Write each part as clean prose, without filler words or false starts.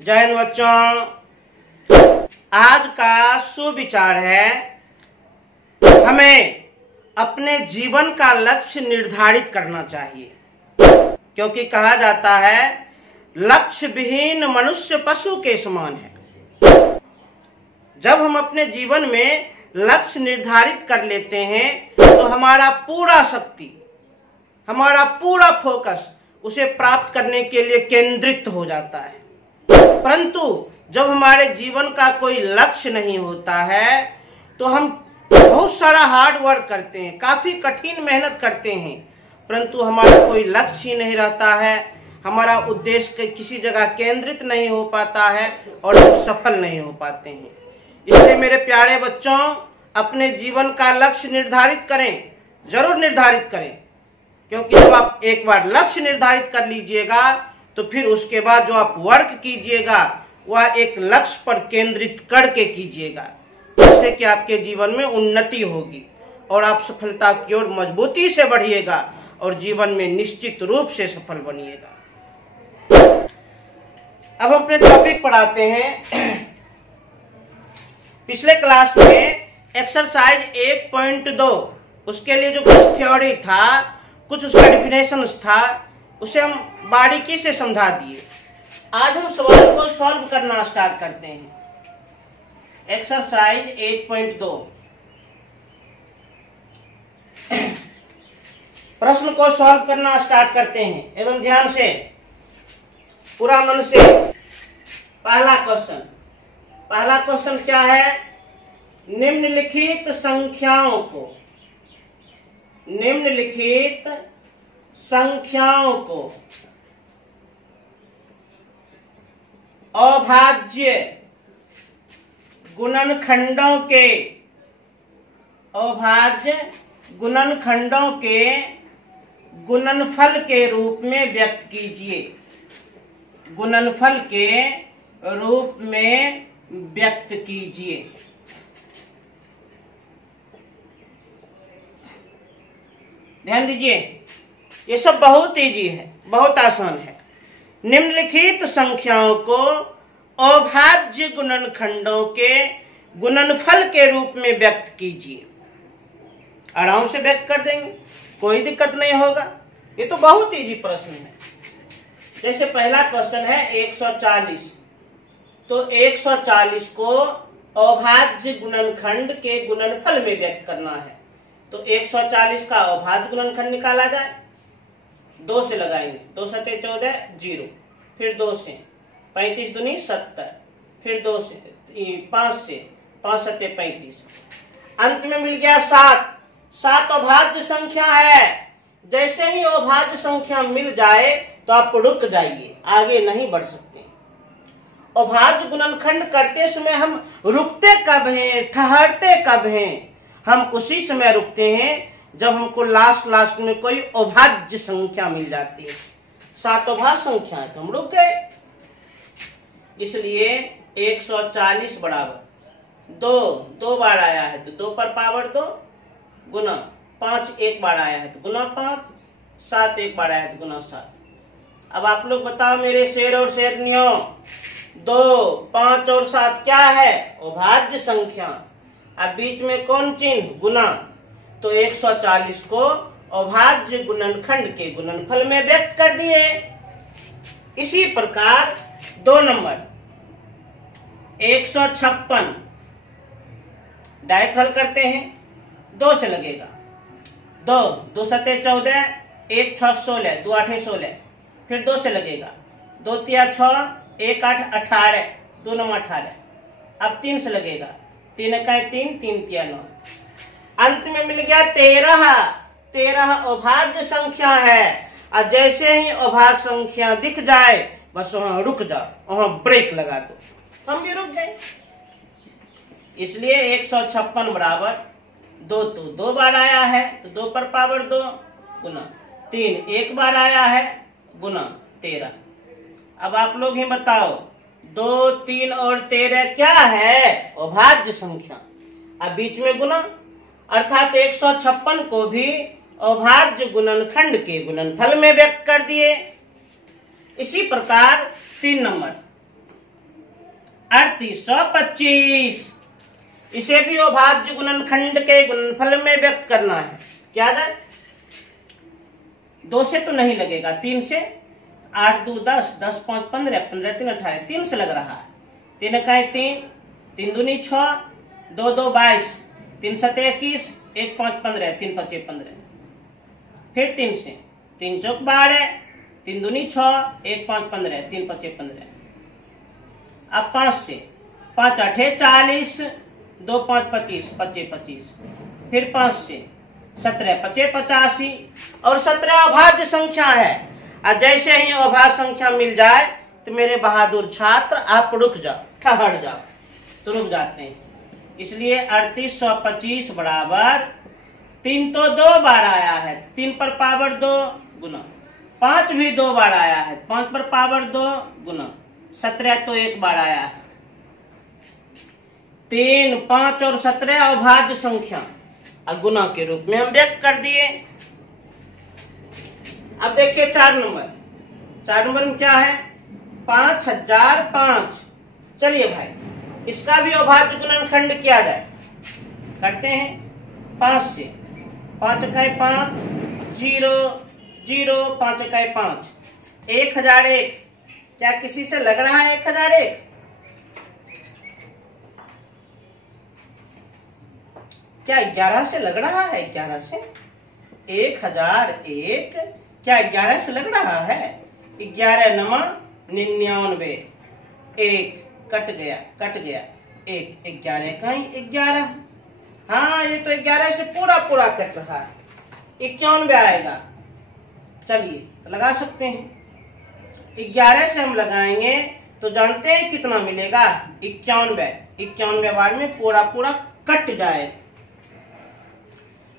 जय हिंद बच्चों। आज का सुविचार है, हमें अपने जीवन का लक्ष्य निर्धारित करना चाहिए, क्योंकि कहा जाता है लक्ष्य विहीन मनुष्य पशु के समान है। जब हम अपने जीवन में लक्ष्य निर्धारित कर लेते हैं तो हमारा पूरा शक्ति, हमारा पूरा फोकस उसे प्राप्त करने के लिए केंद्रित हो जाता है। परंतु जब हमारे जीवन का कोई लक्ष्य नहीं होता है तो हम बहुत सारा हार्ड वर्क करते हैं, काफी कठिन मेहनत करते हैं, परंतु हमारा कोई लक्ष्य ही नहीं रहता है, हमारा उद्देश्य किसी जगह केंद्रित नहीं हो पाता है और हम सफल नहीं हो पाते हैं। इसलिए मेरे प्यारे बच्चों, अपने जीवन का लक्ष्य निर्धारित करें, जरूर निर्धारित करें, क्योंकि जब आप एक बार लक्ष्य निर्धारित कर लीजिएगा तो फिर उसके बाद जो आप वर्क कीजिएगा वह एक लक्ष्य पर केंद्रित करके कीजिएगा, जिससे कि आपके जीवन में उन्नति होगी और आप सफलता की ओर मजबूती से बढ़िएगा और जीवन में निश्चित रूप से सफल बनिएगा। अब हम अपने टॉपिक पर आते हैं। पिछले क्लास में एक्सरसाइज 1.2 उसके लिए जो कुछ थ्योरी था, कुछ उसका डेफिनेशन था, उसे हम बारीकी से समझा दिए। आज हम सवाल को सॉल्व करना स्टार्ट करते हैं। एक्सरसाइज 1.2 प्रश्न को सॉल्व करना स्टार्ट करते हैं, एकदम ध्यान से, पूरा मन से। पहला क्वेश्चन क्या है? निम्नलिखित संख्याओं को अभाज्य गुणनखंडों के गुणनफल के रूप में व्यक्त कीजिए। गुणनफल के रूप में व्यक्त कीजिए। ध्यान दीजिए, ये सब बहुत इजी है, बहुत आसान है। निम्नलिखित संख्याओं को अभाज्य गुणनखंडों के गुणनफल के रूप में व्यक्त कीजिए। आराम से व्यक्त कर देंगे, कोई दिक्कत नहीं होगा। ये तो बहुत इजी प्रश्न है। जैसे पहला क्वेश्चन है 140, तो 140 को अभाज्य गुणनखंड के गुणनफल में व्यक्त करना है। तो 140 का अभाज्य गुणनखंड निकाला जाए, 2 से लगाएंगे, 2 सते 14, 0, फिर 2 से 35 दूनी 70, फिर 2 से 5 से 5 सते 35, अंत में मिल गया 7। 7 अभाज्य संख्या है। जैसे ही अभाज्य संख्या मिल जाए तो आप रुक जाइए, आगे नहीं बढ़ सकते। अभाज्य गुणनखंड करते समय हम रुकते कब हैं, ठहरते कब हैं? हम उसी समय रुकते हैं जब हमको लास्ट में कोई अभाज्य संख्या मिल जाती है। 7 अभाज्य संख्या है तो हम रुक गए। इसलिए 140 बराबर 2 बार आया है तो 2 पर पावर 2 गुना 5 एक बार आया है तो गुना 5, 7 एक बार आया है तो गुना 7। अब आप लोग बताओ मेरे शेर और शेरनियों, 2, 5 और 7 क्या है? अभाज्य संख्या। अब बीच में कौन चिन्ह? गुना। तो 140 को अभाज्य गुणनखंड के गुणनफल में व्यक्त कर दिए। इसी प्रकार 2 नंबर 156 डायरेक्ट हल करते हैं, 2 से लगेगा। 2 सते 14, 1 6 16, 2 8 16, फिर 2 से लगेगा, 2 तिया 6, 1 8 18, 2 9 18। अब 3 से लगेगा, 3 इकाई 3, 3 तिया 9, अंत में मिल गया 13। 13 अभाज्य संख्या है। और जैसे ही अभाज्य संख्या दिख जाए बस वहां रुक जाओ, वहां ब्रेक लगा दो। हम भी रुक गए। इसलिए 156 बराबर 2, तो 2 बार आया है तो 2 पर पावर 2 गुना 3 एक बार आया है गुना 13। अब आप लोग ही बताओ, 2, 3 और 13 क्या है? अभाज्य संख्या। अब बीच में गुना, अर्थात 156 को भी अभाज्य गुणनखंड के गुणनफल में व्यक्त कर दिए। इसी प्रकार 3 नंबर 3825। इसे भी अभाज्य गुणनखंड के गुणनफल में व्यक्त करना है। क्या जाए, 2 से तो नहीं लगेगा, 3 से। 8 2 10, 10 5 15, 15 3 18, 3 से लग रहा है। 3 इकाई 3, 3 दूनी 6, 2 2 22, 3 7 21, 1 5 15, 3 5 15। फिर 3 से, 3 चौक 12, 3 दूनी 6, 1 5 15, 3 5 15। अब 5 से, 5 8 40, 2 5 25, 25 25। फिर 5 से 17 25 85। और 17 अभाज्य संख्या है। और जैसे ही अभाज्य संख्या मिल जाए तो मेरे बहादुर छात्र आप रुक जाओ, ठहर जाओ। तो रुक जाते हैं। इसलिए 3825 बराबर 3 तो 2 बार आया है, 3 पर पावर 2 गुना, 5 भी 2 बार आया है, 5 पर पावर 2 गुना, 17 तो 1 बार आया है। 3 5 और 17 अभाज्य संख्या गुना के रूप में हम व्यक्त कर दिए। अब देखिए 4 नंबर। 4 नंबर में क्या है, 5005। चलिए भाई इसका भी अभाज्य गुणनखंड किया जाए। करते हैं। 5 से, 5 इकाई 5, 0 0, 5 इकाई 5, 1001। क्या किसी से लग रहा है 1001? क्या 11 से लग रहा है? 11 से 1001 क्या 11 से लग रहा है? 11 नमा 99, 1 कट गया 1, 11 कहीं 11। हाँ ये तो 11 से पूरा पूरा कट रहा है, 91 आएगा। चलिए तो लगा सकते हैं। 11 से हम लगाएंगे तो जानते हैं कितना मिलेगा, 91 बार में पूरा पूरा कट जाए।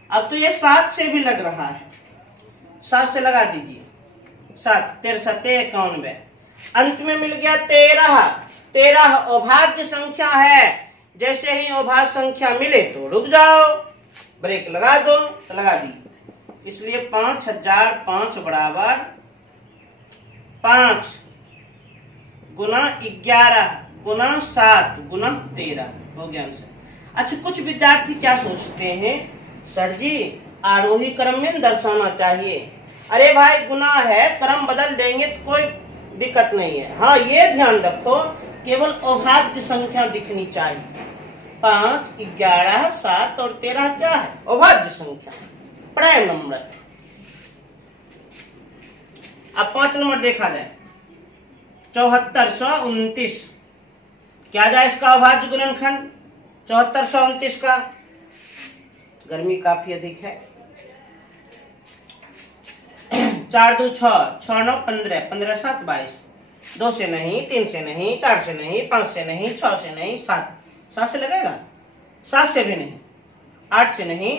अब तो ये 7 से भी लग रहा है, 7 से लगा दीजिए। 7 13 7 91, अंत में मिल गया 13। 13 अभाज्य संख्या है। जैसे ही अभाज्य संख्या मिले तो रुक जाओ, ब्रेक लगा दो, तो लगा दी। इसलिए 5005 बराबर 5 गुना 11 गुना 7 गुना 13 हो गया आंसर। अच्छा कुछ विद्यार्थी क्या सोचते हैं, सर जी आरोही क्रम में दर्शाना चाहिए। अरे भाई गुना है, क्रम बदल देंगे तो कोई दिक्कत नहीं है। हाँ ये ध्यान रखो केवल अभाज्य संख्या दिखनी चाहिए। 5 11 7 और 13 क्या है? अभाज्य संख्या, प्राइम नंबर। अब 5 नंबर देखा जाए। 7429 क्या जाए इसका अभाज्य गुणनखंड? 7429 का, गर्मी काफी अधिक है। 4 2 6, 6 9 15, 15 7 22। 2 से नहीं, 3 से नहीं, 4 से नहीं, 5 से नहीं, 6 से नहीं, 7 से लगेगा? 7 से भी नहीं, 8 से नहीं,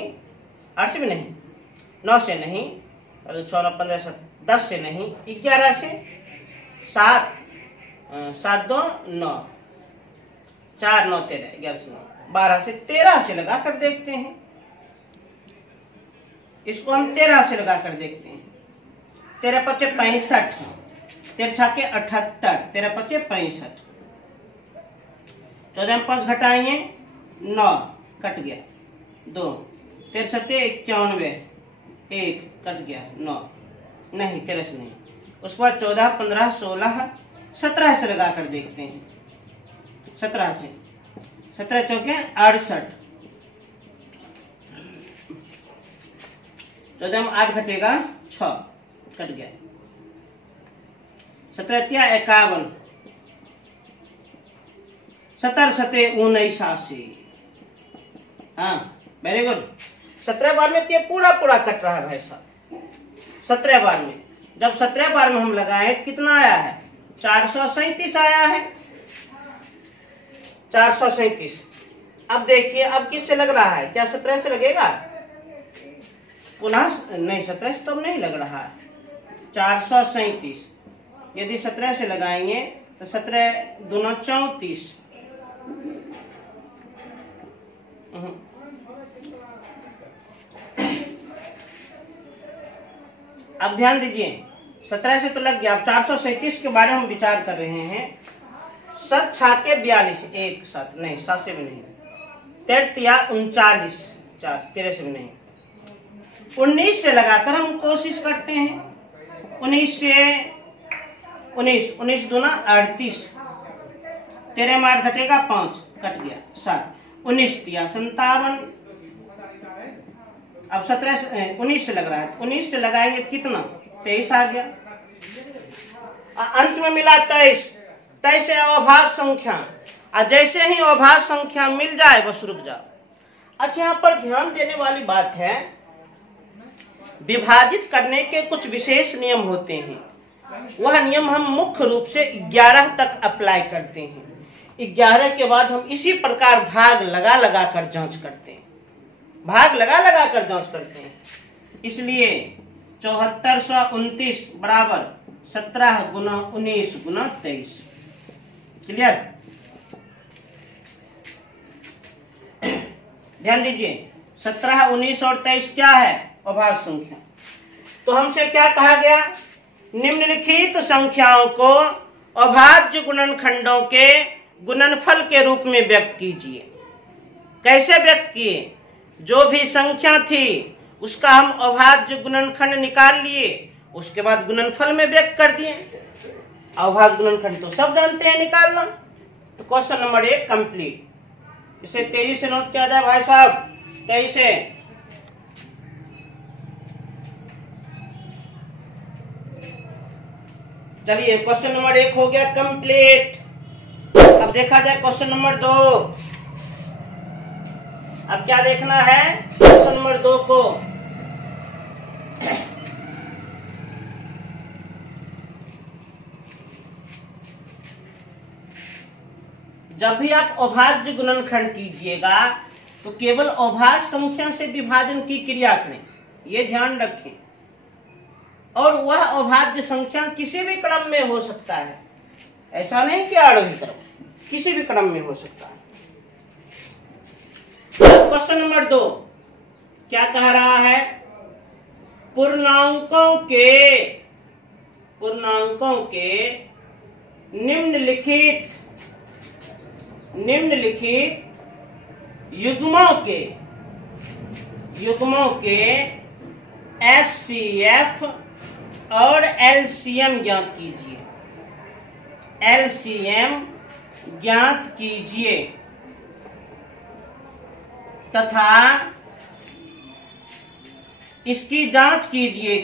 8 से भी नहीं, 9 से नहीं, 6 9 15 7, 10 से नहीं, 11 से, 7 7 2 9, 4 9 13, 11 से 9, 12 से, 13 से लगा कर देखते हैं। इसको हम 13 से लगा कर देखते हैं। 13 5 65, 13 6 78, 13 5 65। 14 में 5 घटाएंगे 9, कट गया 2, 13 7 91, 1 कट गया 9, नहीं 13 से नहीं। उसके बाद 14 15 16 17 से लगा कर देखते हैं। 17 से, 17 चौके 68, 14 में 8 घटेगा 6, कट गया। 17 51, 17 7 79। हाँ वेरी गुड। 17 बार में तो पूरा पूरा कट रहा है भाई साहब। 17 बार में, जब 17 बार में हम लगाए कितना आया है? 437 आया है, 437। अब देखिए अब किससे लग रहा है? क्या 17 से लगेगा? पुनः नहीं, 17 से तो अब नहीं लग रहा है। 437 यदि 17 से लगाएंगे तो 17 दूना 34। अब ध्यान दीजिए 17 से तो लग गया। अब 437 के बारे में हम विचार कर रहे हैं। 7 छाके 42, एक 7 नहीं, 7 से भी नहीं, 13 39, 4 13 से भी नहीं, 19 से लगाकर हम कोशिश करते हैं। 19 से 19 दूना 38, 13 मार घटेगा 5, कट गया 7, 19 तिया 57। अब 19 से लग रहा है, 19 से लगाएंगे कितना, 23 आ गया। अंत में मिला 23, 23 है अभाज्य संख्या। और जैसे ही अभाज्य संख्या मिल जाए बस रुक जाओ। अच्छा, यहाँ पर ध्यान देने वाली बात है, विभाजित करने के कुछ विशेष नियम होते हैं। वह नियम हम मुख्य रूप से 11 तक अप्लाई करते हैं। 11 के बाद हम इसी प्रकार भाग लगा लगा कर जांच करते हैं, भाग लगा लगा कर जांच करते हैं। इसलिए 7429 बराबर 17 गुना 19 गुना 23। क्लियर? ध्यान दीजिए, 17, 19 और 23 क्या है, अभाज्य संख्या। तो हमसे क्या कहा गया, निम्नलिखित संख्याओं को अभाज्य गुणनखंडों के गुणनफल के रूप में व्यक्त कीजिए। कैसे व्यक्त किए, जो भी संख्या थी उसका हम अभाज्य गुणनखंड निकाल लिए, उसके बाद गुणनफल में व्यक्त कर दिए। अभाज्य गुणनखंड तो सब जानते हैं निकालना। तो क्वेश्चन नंबर 1 कंप्लीट। इसे तेजी से नोट किया जाए भाई साहब, 23 से। चलिए, क्वेश्चन नंबर 1 हो गया कंप्लीट। अब देखा जाए क्वेश्चन नंबर 2। अब क्या देखना है, क्वेश्चन नंबर 2 को। जब भी आप अभाज्य गुणनखंड कीजिएगा तो केवल अभाज्य संख्या से विभाजन की क्रिया करें, ये ध्यान रखें। और वह अभाज्य संख्या किसी भी क्रम में हो सकता है, ऐसा नहीं कि आरोही क्रम, किसी भी क्रम में हो सकता है। क्वेश्चन नंबर 2 क्या कह रहा है, पूर्णांकों के निम्नलिखित युग्मों के एचसीएफ और एलसीएम ज्ञात कीजिए। एलसीएम ज्ञात कीजिए तथा इसकी जांच कीजिए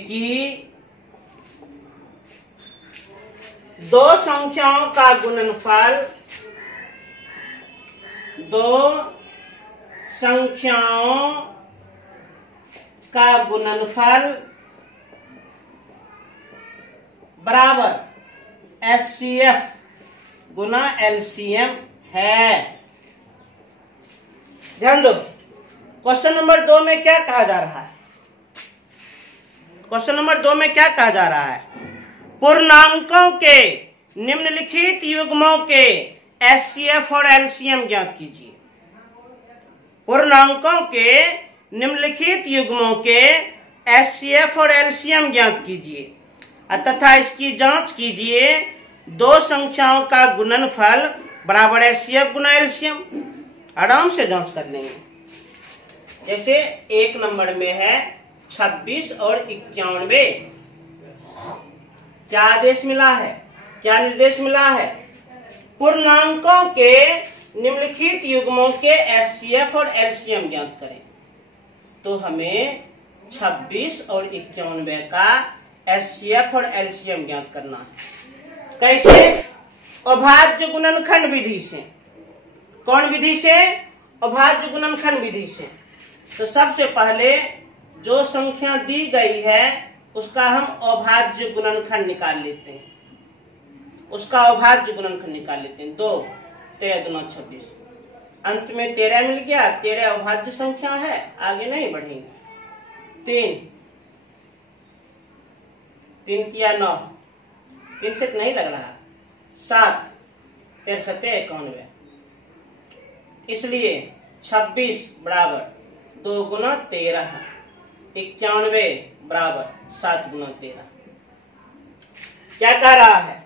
कि दो संख्याओं का गुणनफल बराबर एचसीएफ गुना एलसीएम है। ध्यान दो, क्वेश्चन नंबर 2 में क्या कहा जा रहा है, क्वेश्चन नंबर 2 में क्या कहा जा रहा है, पूर्णांकों के निम्नलिखित युग्मों के एचसीएफ और एलसीएम ज्ञात कीजिए। पूर्णांकों के निम्नलिखित युग्मों के एचसीएफ और एलसीएम ज्ञात कीजिए तथा इसकी जांच कीजिए दो संख्याओं का गुणनफल बराबर एचसीएफ गुना एलसीएम। आराम से जांच कर लेंगे। जैसे 1 नंबर में है 26 और 91, क्या आदेश मिला है, क्या निर्देश मिला है, पूर्णांकों के निम्नलिखित युग्मों के एचसीएफ और एलसीएम ज्ञात करें। तो हमें 26 और 91 का एचसीएफ और एलसीएम ज्ञात करना है। कैसे, अभाज्य गुणनखंड विधि से। कौन विधि से, अभाज्य गुणनखंड विधि से। तो सबसे पहले जो संख्या दी गई है उसका हम अभाज्य गुणनखंड निकाल लेते हैं, उसका अभाज्य गुणनखंड निकाल लेते हैं। 2 13 दूना 26, अंत में 13 मिल गया। 13 अभाज्य संख्या है, आगे नहीं बढ़ेंगे। 3 तिया 9, 3 से नहीं लग रहा। 7 13 7 91, इसलिए 26 बराबर 2 गुना 13, 91 बराबर 7 गुना 13। क्या कह रहा है?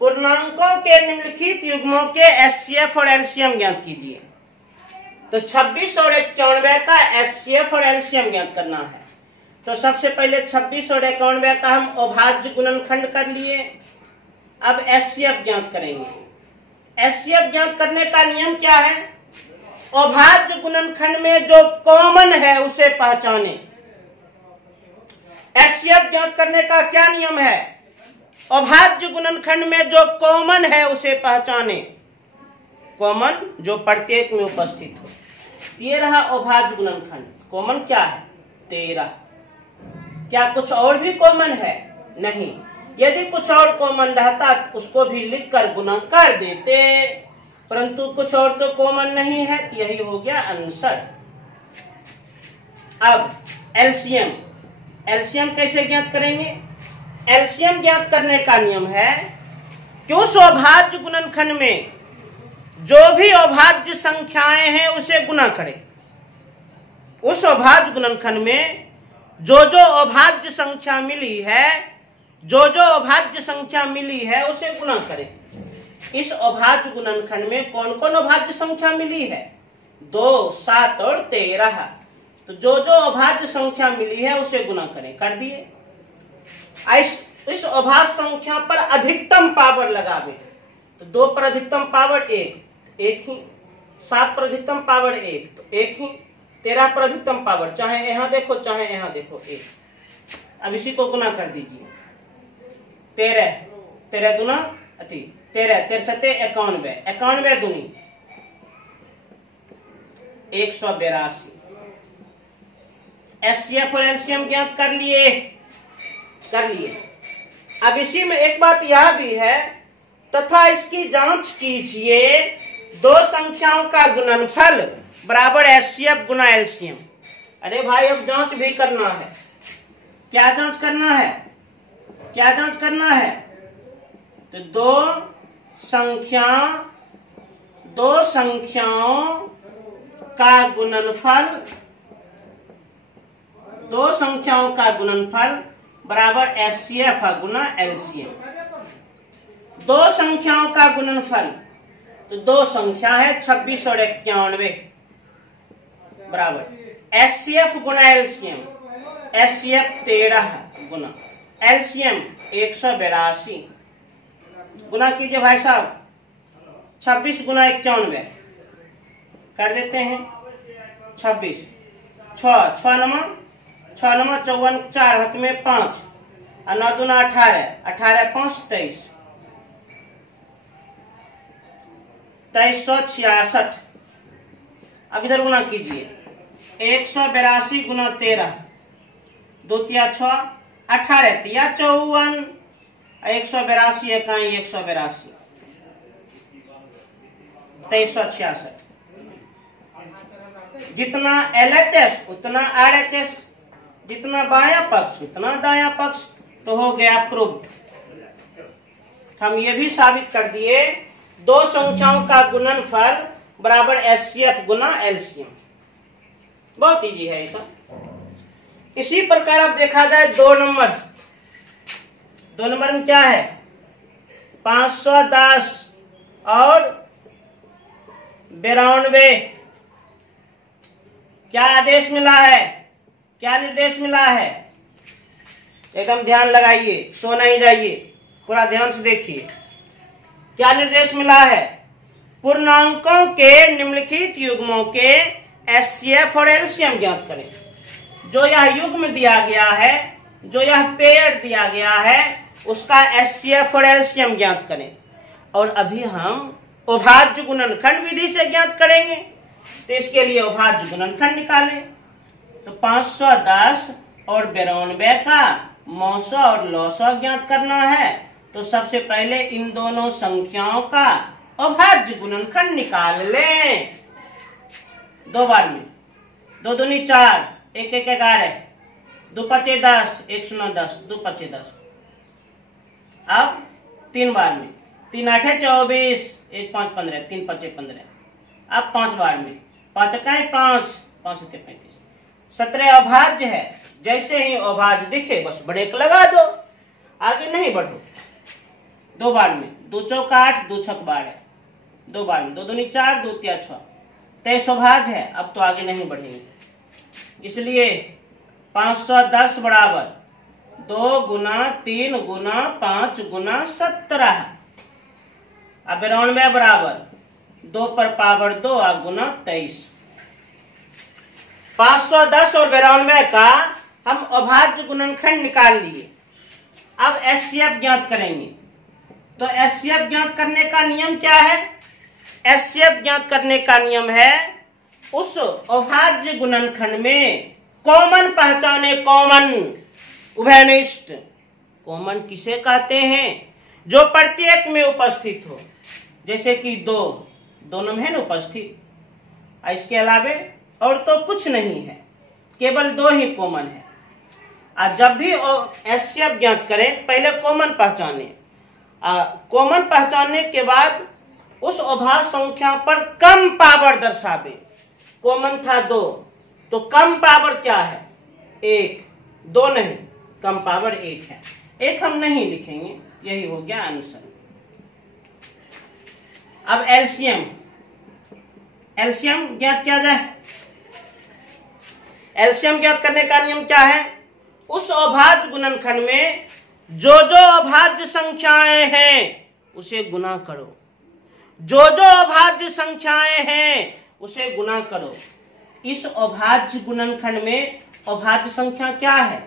पूर्णांकों के निम्नलिखित युग्मों के एचसीएफ और एलसीएम ज्ञात कीजिए। तो 26 और 91 का एचसीएफ और एलसीएम ज्ञात करना है। तो सबसे पहले 26 और 91 का हम अभाज्य गुणनखंड कर लिए। अब एचसीएफ ज्ञात करेंगे। एचसीएफ ज्ञात करने का नियम क्या है? अभाज्य गुणनखंड में जो कॉमन है उसे पहचाने। एचसीएफ ज्ञात करने का क्या नियम है? अभाज्य गुणनखंड में जो कॉमन है उसे पहचाने। कॉमन जो प्रत्येक में उपस्थित हो। 13 अभाज्य गुणनखंड, कॉमन क्या है? 13। क्या कुछ और भी कॉमन है? नहीं। यदि कुछ और कॉमन रहता तो उसको भी लिखकर गुना कर देते, परंतु कुछ और तो कॉमन नहीं है, तो यही हो गया आंसर। अब एलसीएम, एलसीएम कैसे ज्ञात करेंगे? एलसीएम ज्ञात करने का नियम है कि उस अभाज्य गुणनखंड में जो भी अभाज्य संख्याएं हैं उसे गुना करें। उस अभाज्य गुणनखंड में जो अभाज्य संख्या मिली है, जो अभाज्य संख्या मिली है उसे गुना करें। इस अभाज्य गुणनखंड में कौन कौन अभाज्य संख्या मिली है? 2, 7 और 13। तो जो अभाज्य संख्या मिली है उसे गुना करें। कर दिए। इस अभाज्य संख्या पर अधिकतम पावर लगावे। तो 2 पर अधिकतम पावर 1, एक ही। 7 पर अधिकतम पावर 1, तो एक ही। 13 पर अधिकतम पावर, चाहे यहां देखो चाहे यहां देखो, 1। अब इसी को गुना कर दीजिए। 13 दूना 13, 13 सते 91, 91 दूनी 182। एचसीएफ और एलसीएम ज्ञात कर लिए। अब इसी में एक बात यह भी है, तथा इसकी जांच कीजिए, 2 संख्याओं का गुणनफल बराबर एचसीएफ गुना एलसीएम। अरे भाई अब जांच भी करना है। क्या जांच करना है? क्या जांच करना है? तो 2 संख्याओं का गुणनफल, 2 संख्याओं का गुणनफल बराबर एचसीएफ गुना एलसीएम। 2 संख्याओं का गुणनफल, तो 2 संख्या है 26 और 91 बराबर एचसीएफ गुना एलसीएम। एचसीएफ 13 गुना एलसीएम 182। गुना कीजिए भाई साहब। 26 गुना 91 कर देते हैं। 26 6 नमा 54, 4 हाथ में 5 और 9 दूना 18, 18 5 23, 2366। अब इधर गुना कीजिए। 182 गुना 13, 2 तिया 6, 18 तिया 54, 182 इकाई 182, 2366। जितना एलएचएस उतना आरएचएस, जितना बायां पक्ष उतना दायां पक्ष, तो हो गया प्रूव्ड। हम ये भी साबित कर दिए 2 संख्याओं का गुणनफल बराबर एचसीएफ गुना एलसीएम। बहुत इजी है ऐसा। इसी प्रकार अब देखा जाए 2 नंबर। 2 नंबर में क्या है? 510 और 92। क्या आदेश मिला है? क्या निर्देश मिला है? एकदम ध्यान लगाइए, सो नहीं जाइए, पूरा ध्यान से देखिए। क्या निर्देश मिला है? पूर्णांकों के निम्नलिखित युग्मों के एचसीएफ और एलसीएम ज्ञात करें। जो यह युग्म दिया गया है, जो यह पेयर दिया गया है, उसका एचसीएफ और एलसीएम ज्ञात करें। और अभी हम अभाज्य गुणनखंड विधि से ज्ञात करेंगे। तो इसके लिए अभाज्य गुणनखंड निकालें। तो 510 और 92 का मौसा और लौसा ज्ञात करना है। तो सबसे पहले इन दोनों संख्याओं का अभाज्य गुणनखंड निकाल लें। 2 बार में। 2 दूनी 4, 1 1 11, 2 5 10, 1 0 10, 2 5 10। अब 3 बार में। 3 8 24, 1 5 15, 3 5 15। अब 5 बार में। 5 1 5, 5 7 35, 17 अभाज्य है। जैसे ही अभाज्य दिखे बस ब्रेक लगा दो, आगे नहीं बढ़ो। 2 बार में 2 चौका 8, 2 छक 12, 2 बार में 2 दूनी 4, 2 तिया 6, 23 अभाज्य है। अब तो आगे नहीं बढ़ेंगे, इसलिए 510 बराबर 2 गुना 3 गुना 5 गुना 17। अब 92 बराबर 2 पर पावर 2 गुना 23। 510 और 92 का हम अभाज्य गुणनखंड निकाल लिए। अब एचसीएफ ज्ञात करेंगे। तो एचसीएफ ज्ञात करने का नियम क्या है? एचसीएफ ज्ञात करने का नियम है उस अभाज्य गुणनखंड में कॉमन पहचाने, कॉमन उभयनिष्ठ। कॉमन किसे कहते हैं? जो प्रत्येक में उपस्थित हो, जैसे कि 2 दोनों में है ना उपस्थित, इसके अलावे और तो कुछ नहीं है, केवल 2 ही कॉमन है। आज जब भी एचसीएफ ज्ञात करें पहले कॉमन पहचाने, कॉमन पहचानने के बाद उस अभाज्य संख्या पर कम पावर दर्शावे। कॉमन था 2, तो कम पावर क्या है? 1, 2 नहीं, कम पावर 1 है। 1 हम नहीं लिखेंगे, यही हो गया आंसर। अब एलसीएम ज्ञात किया जाए। एलसीएम ज्ञात करने का नियम क्या है? उस अभाज्य गुणनखंड में जो जो अभाज्य संख्याएं हैं उसे गुना करो। जो जो अभाज्य संख्याएं हैं उसे गुना करो। इस अभाज्य गुणनखंड में अभाज्य संख्या क्या है?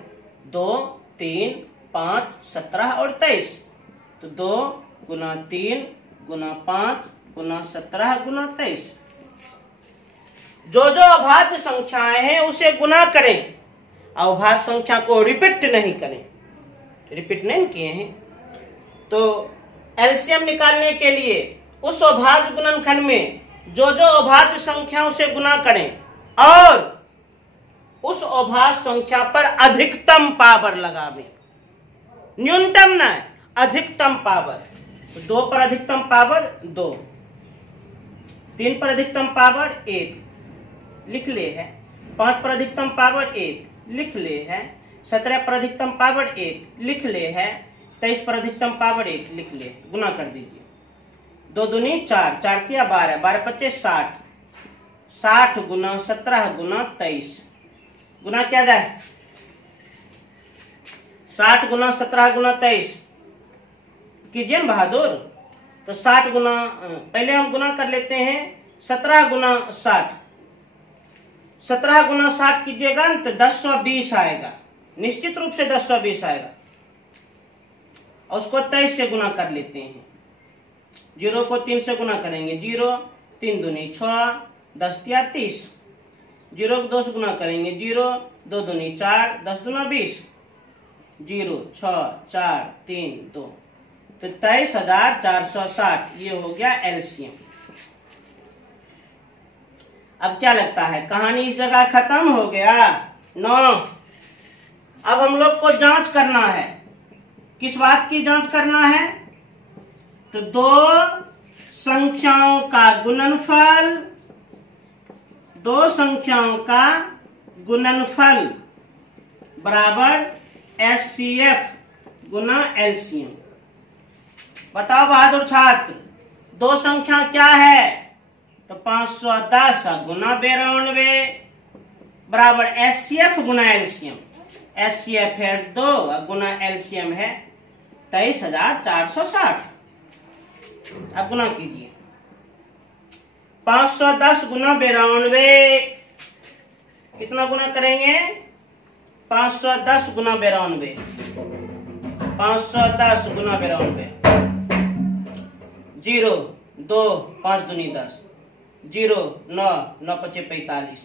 2, 3, 5, 17 और 23। तो 2 गुना 3 गुना 5 गुना 17 गुना 23। जो जो अभाज्य संख्याएं हैं उसे गुना करें, अभाज्य संख्या को रिपीट नहीं करें। रिपीट नहीं किए हैं तो एलसीएम निकालने के लिए उस अभाज्य गुणनखंड में जो जो अभाज्य संख्या उसे गुना करें और उस अभाज्य संख्या पर अधिकतम पावर लगावें। न्यूनतम ना, अधिकतम पावर। 2 पर अधिकतम पावर 2, 3 पर अधिकतम पावर 1 लिख ले है, 5 पर अधिकतम पावर 1 लिख ले है, 17 पर अधिकतम पावर 1 लिख ले है, 23 पर अधिकतम पावर 1 लिख ले। गुना कर दीजिए। 2 दूनी 4, 4 तिया 12, 12 25 60, 60 गुना 17 गुना 23। गुना क्या जाए? 60 गुना 17 गुना 23 कीजिए ना बहादुर। तो 60 गुना, पहले हम गुना कर लेते हैं 17 गुना 60। 17 गुना 60 कीजिएगा तो 1020 आएगा, निश्चित रूप से 1020 आएगा। और उसको 23 से गुना कर लेते हैं। 0 को 3 से गुना करेंगे, 0 3 दूनी 6, 10 तिया 30। 0 को 2 से गुना करेंगे, 0 2 दूनी 4, 10 दूना 20। 0 6 4 3 2, तो 23,460 ये हो गया एलसीएम। अब क्या लगता है, कहानी इस जगह खत्म हो गया? नो। अब हम लोग को जांच करना है। किस बात की जांच करना है? तो 2 संख्याओं का गुणनफल, 2 संख्याओं का गुणनफल बराबर एचसीएफ गुना एलसीएम। बताओ बहादुर छात्र, 2 संख्या क्या है? तो 510 गुना 92 बराबर एचसीएफ गुना एलसीएम। एचसीएफ है 2 गुना एलसीएम है 23,460। अब गुना कीजिए। 510 गुना 92, कितना गुना करेंगे? 510 गुना 92, 510 गुना 92। 0 2 5 दूनी 10, 0 9 9 5 45,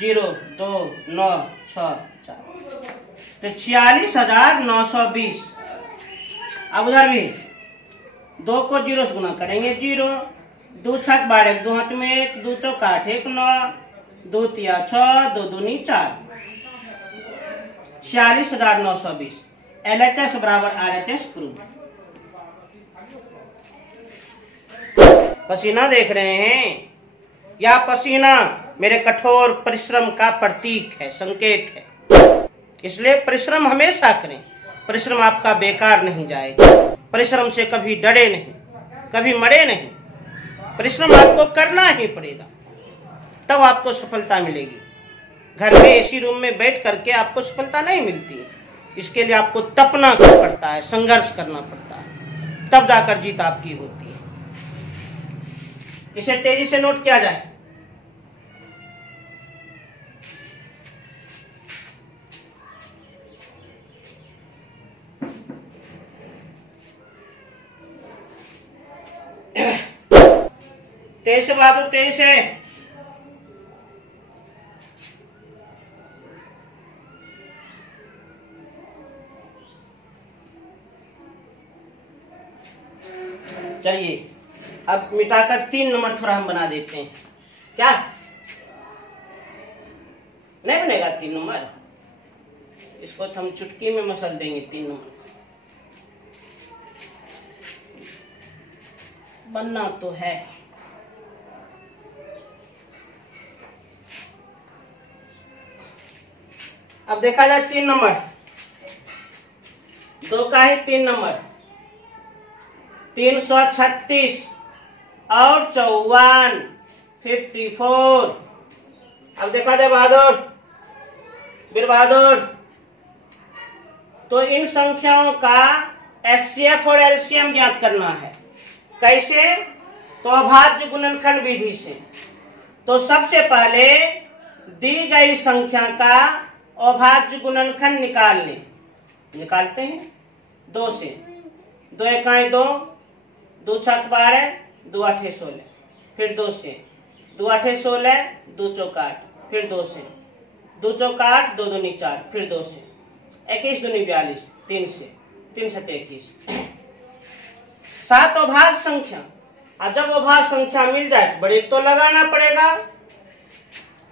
0 2 9 6 4, तो 46,920। अब उधर भी 2 को 0 से गुना करेंगे, 0 2 छक 12, 2 हाथ में 1, 2 चौक 8, 1 9, 2 तिया 6, 2 दूनी 4, 46,920। LHS बराबर RHS प्रूव। पसीना देख रहे हैं या पसीना? मेरे कठोर परिश्रम का प्रतीक है, संकेत है। इसलिए परिश्रम हमेशा करें। परिश्रम आपका बेकार नहीं जाएगा। परिश्रम से कभी डरे नहीं, कभी मरे नहीं। परिश्रम आपको करना ही पड़ेगा, तब आपको सफलता मिलेगी। घर में एसी रूम में बैठ करके आपको सफलता नहीं मिलती। इसके लिए आपको तपना पड़ता है, संघर्ष करना पड़ता है, तब जाकर जीत आपकी होती है। इसे तेजी से नोट किया जाए। तेईस से बहादुर, तेईस से। चलिए अब मिटाकर 3 नंबर थोड़ा हम बना देते हैं। क्या नहीं बनेगा 3 नंबर? इसको तो हम चुटकी में मसल देंगे। 3 नंबर बनना तो है। अब देखा जाए 3 नंबर, 2 का है 3 नंबर, 336 और 54, 54। अब देखा जाए बहादुर, वीर बहादुर, तो इन संख्याओं का एचसीएफ और एलसीएम ज्ञात करना है। कैसे? तो अभाज्य गुणनखंड विधि से। तो सबसे पहले दी गई संख्या का अभाज्य गुणनखंड निकाल लें। निकालते हैं 2 से। 2 एकाएं 2, 2 छक 12, 2 आठे 16, फिर 2 से। 2 आठे 16, 2 चौक 8, फिर 2 से। 2 चौक 8, 2 दूनी 4, फिर 2 से। 21 दूनी 42, 3 से। 3 सते 21। 7 अभाज्य संख्या। और जब अभाज्य संख्या मिल जाए बड़े तो लगाना पड़ेगा।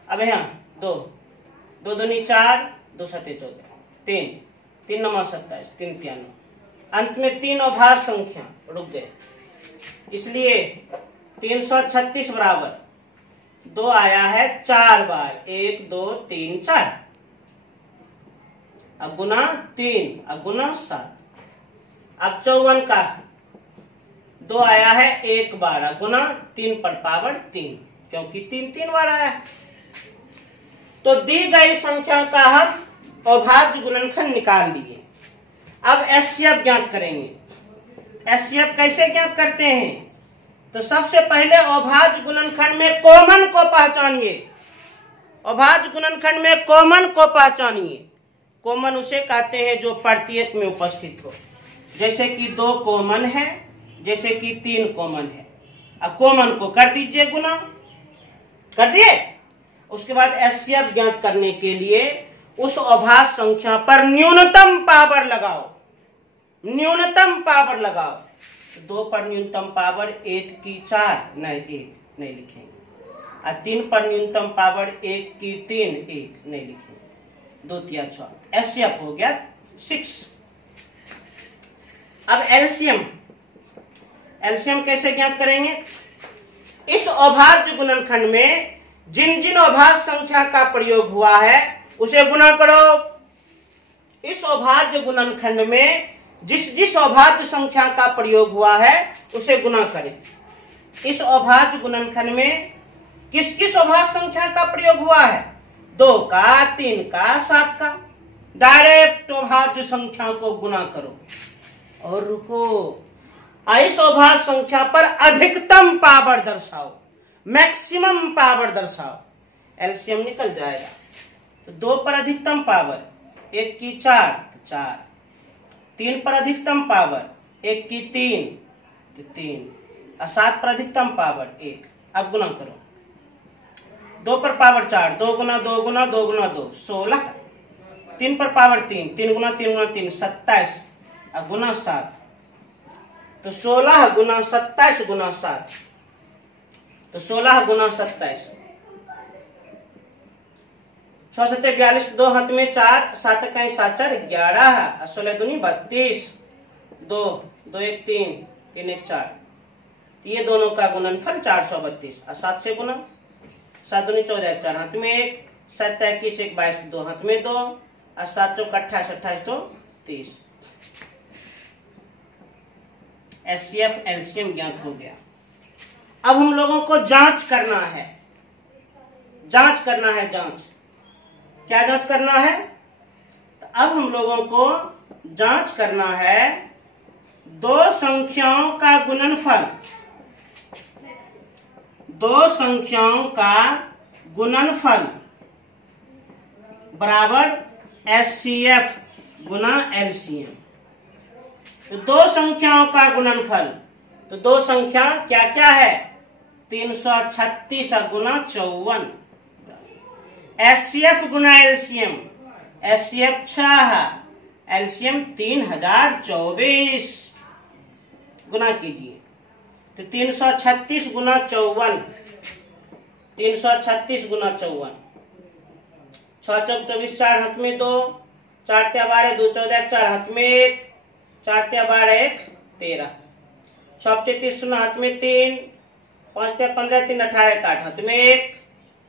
अब यहाँ 2, 2 दूनी 4, 2 सते 14, 3, 3 9 27, 3 93। अंत में 3 अभाज्य संख्या रुक गए। इसलिए 336 बराबर 2 आया है 4 बार। 1 2 3 4। अब गुना 3, अब गुना 7। अब 54 का 2 आया है 1 बार। अब गुना 3 पर पावर 3, क्योंकि 3 3 बार आया है। तो दी गई संख्या का हम अभाज्य गुणनखंड निकाल लिए। अब एचसीएफ ज्ञात करेंगे। एचसीएफ कैसे ज्ञात करते हैं? तो सबसे पहले अभाज्य गुणनखंड में कॉमन को पहचानिए। अभाज्य गुणनखंड में कॉमन को पहचानिए। कॉमन उसे कहते हैं जो प्रत्येक में उपस्थित हो। जैसे कि 2 कॉमन है, जैसे कि 3 कॉमन है। अब कॉमन को कर दीजिए गुना, कर दिए। उसके बाद एचसीएफ ज्ञात करने के लिए उस अभाज्य संख्या पर न्यूनतम पावर लगाओ। न्यूनतम पावर लगाओ। 2 पर न्यूनतम पावर 1 की 4, नहीं 1 नहीं लिखेंगे। और 3 पर न्यूनतम पावर 1 की 3, 1 नहीं लिखेंगे। 2 3 6। एचसीएफ हो गया 6। अब एलसीएम। एलसीएम कैसे ज्ञात करेंगे? इस अभाज्य गुणनखंड में जिन जिन अभाज्य संख्या का प्रयोग हुआ है उसे गुना करो। इस अभाज्य गुणनखंड में जिस जिस अभाज्य संख्या का प्रयोग हुआ है उसे गुना करें। इस अभाज्य गुणनखंड में किस किस अभाज्य संख्या का प्रयोग हुआ है? 2 का, 3 का, 7 का। डायरेक्ट अभाज्य संख्या को गुना करो और रुको। इस अभाज्य संख्या पर अधिकतम पावर दर्शाओ, मैक्सिमम पावर दर्शाओ। एलसीएम निकल जाएगा। तो 2 पर अधिकतम पावर 1 की 4, तो 4। 3 पर अधिकतम पावर 1 की 3, तो 3। और 7 पर अधिकतम पावर 1। अब गुना करो। 2 पर पावर 4, 2 गुना 2 गुना 2 गुना 2, 16। 3 पर पावर 3, 3 गुना 3 गुना 3, 27। और गुना 7, तो 16 गुना 27 गुना 7, तो 16 गुना 27। 6 सत्ते 42, 2 हाथ में 4, 7 का 7 4, 11, 16 दूनी 32, 2 2 1 3, 3 1 4। तो ये दोनों का गुणनफल 432। और 7 से गुना 7 दूनी 14 4 हाथ में 1, 7 21 1 22 2 हाथ में 2 और 7 चौक 28 28 तो 30। एचसीएफ एलसीएम ज्ञात हो गया। अब हम लोगों को जांच करना है, जांच क्या जांच करना है? तो अब हम लोगों को जांच करना है दो संख्याओं का गुणनफल, दो संख्याओं का गुणनफल बराबर एचसीएफ गुना एलसीएम। तो दो संख्याओं का गुणनफल, तो दो संख्या क्या क्या है? 336 गुना 54। एचसीएफ गुना एलसीएम, एचसीएफ 6, एलसीएम 3024 गुना कीजिए। तो 336 गुना 54, 336 गुना 54, 6 चौक 24 4 हाथ में 2, 4 त्या 12 2 14 4 हाथ में 1, 4 त्या 12 1 13, 6 30 0 हाथ में 3, 5 त्या 15 3 18 8 हाथ में 1,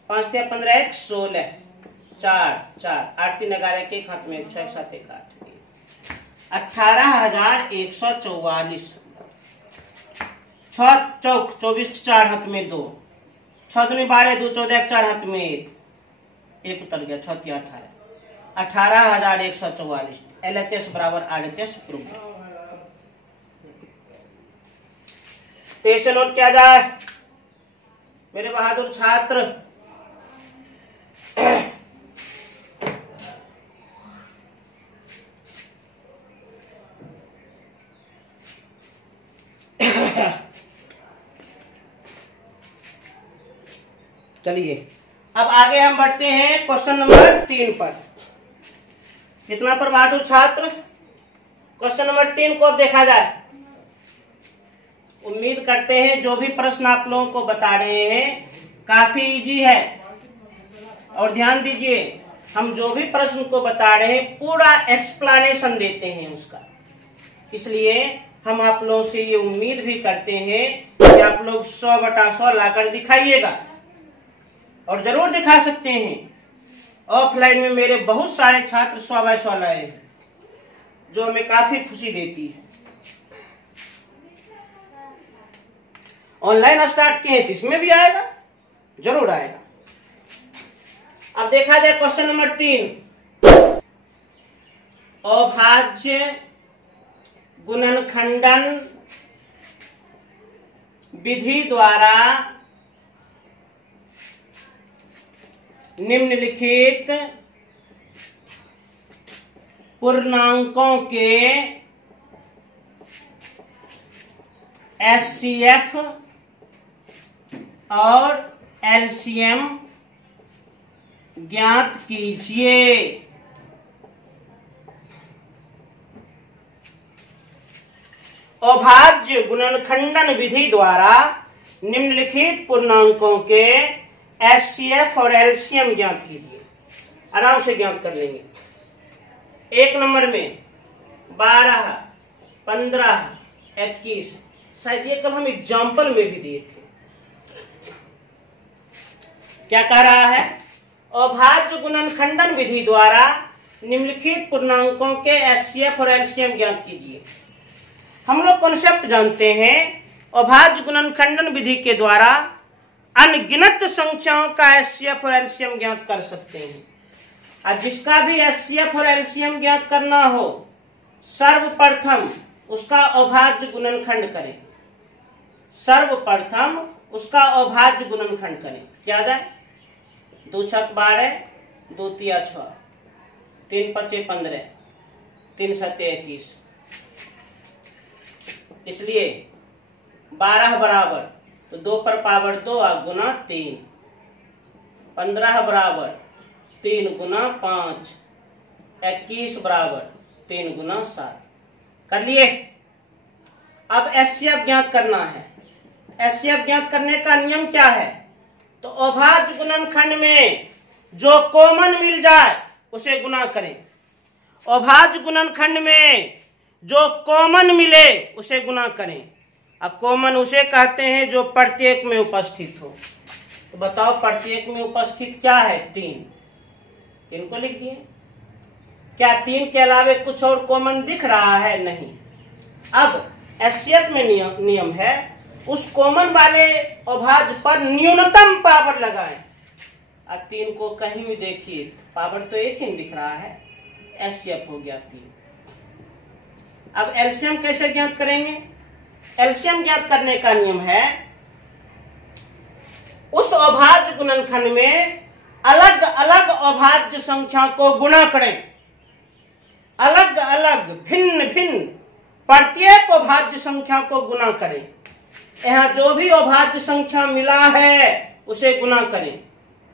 5 त्या 15 1 16 4 4 8 3 11 1 हाथ में 6 7 1 8 18144। 6 चौक 24 4 हाथ में 2, 6 दूनी 12 2 14 4 हाथ में 1 उतर गया 6 3 18 18144। LHS बराबर RHS प्रूफ। तो इसे नोट किया जाए मेरे बहादुर छात्र। चलिए अब आगे हम बढ़ते हैं क्वेश्चन नंबर 3 पर। कितना पर बहादुर छात्र? क्वेश्चन नंबर 3 को देखा जाए। उम्मीद करते हैं जो भी प्रश्न आप लोगों को बता रहे हैं काफी इजी है। और ध्यान दीजिए, हम जो भी प्रश्न को बता रहे हैं पूरा एक्सप्लेनेशन देते हैं उसका, इसलिए हम आप लोगों से ये उम्मीद भी करते हैं कि आप लोग 100/100 लाकर दिखाइएगा। और जरूर दिखा सकते हैं। ऑफलाइन में मेरे बहुत सारे छात्र 100/100 लाए हैं, जो हमें काफी खुशी देती है। ऑनलाइन स्टार्ट किए हैं तो इसमें भी आएगा, जरूर आएगा। अब देखा जाए क्वेश्चन नंबर 3। अभाज्य गुणनखंडन विधि द्वारा निम्नलिखित पूर्णांकों के एचसीएफ और एलसीएम ज्ञात कीजिए। अभाज्य गुणनखंडन विधि द्वारा निम्नलिखित पूर्णांकों के एचसीएफ और एलसीएम ज्ञात कीजिए। आराम से ज्ञात कर लेंगे। 1 नंबर में 12, 15, 21, शायद ये कल हम एग्जाम्पल में भी दिए थे। क्या कह रहा है? अभाज्य गुणनखंडन विधि द्वारा निम्नलिखित पूर्णांकों के एचसीएफ और एलसीएम ज्ञात कीजिए। हम लोग कॉन्सेप्ट जानते हैं, अभाज्य गुणनखंडन विधि के द्वारा अनगिनत संख्याओं का एचसीएफ और एलसीएम ज्ञात कर सकते हैं। और जिसका भी एचसीएफ और एलसीएम ज्ञात करना हो, सर्वप्रथम उसका अभाज्य गुणनखंड करें। सर्वप्रथम उसका अभाज्य गुणनखंड करें। क्या जाए? 2 छक 12, 2 तिया 6, 3 पचे 15, 3 सते 21। इसलिए 12 बराबर तो 2 पर पावर 2 गुना 3, 15 बराबर 3 गुना 5, 21 बराबर 3 गुना 7। कर लिए। अब एचसीएफ ज्ञात करना है। एचसीएफ ज्ञात करने का नियम क्या है? तो अभाज्य गुणनखंड में जो कॉमन मिल जाए उसे गुना करें। अभाज्य गुणनखंड में जो कॉमन मिले उसे गुना करें। अब कॉमन उसे कहते हैं जो प्रत्येक में उपस्थित हो। तो बताओ प्रत्येक में उपस्थित क्या है? 3। 3 को लिख दिए। क्या 3 के अलावे कुछ और कॉमन दिख रहा है? नहीं। अब एचसीएफ में नियम है, उस कॉमन वाले अभाज्य पर न्यूनतम पावर लगाएं। अब 3 को कहीं भी देखिए, पावर तो एक ही दिख रहा है, एचसीएफ हो गया 3। अब एलसीएम कैसे ज्ञात करेंगे? एलसीएम ज्ञात करने का नियम है, उस अभाज्य गुणनखंड में अलग अलग अभाज्य संख्या को गुणा करें। अलग अलग भिन्न भिन्न प्रत्येक अभाज्य संख्या को गुणा करें। यहाँ जो भी अभाज्य संख्या मिला है उसे गुणा करें।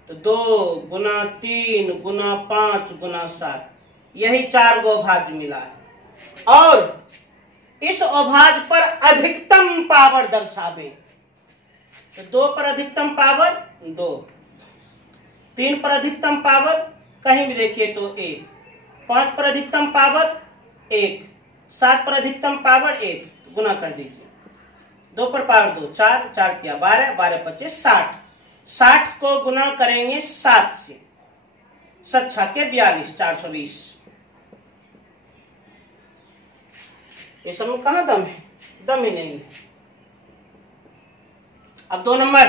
तो 2 गुना 3 गुना 5 गुना 7, यही 4 गो अभाज्य मिला है। और इस अभाज्य पर अधिकतम पावर दर्शावे। तो 2 पर अधिकतम पावर 2, 3 पर अधिकतम पावर कहीं भी देखिए तो 1, 5 पर अधिकतम पावर 1, 7 पर अधिकतम पावर 1, तो गुना कर दीजिए। 2 पर पावर 2, 4, 4 तिया 12, 12 25 60। 60 को गुना करेंगे 7 से, 7 6 के 42, 420। ये सब में कहां दम है? दम ही नहीं है। अब 2 नंबर,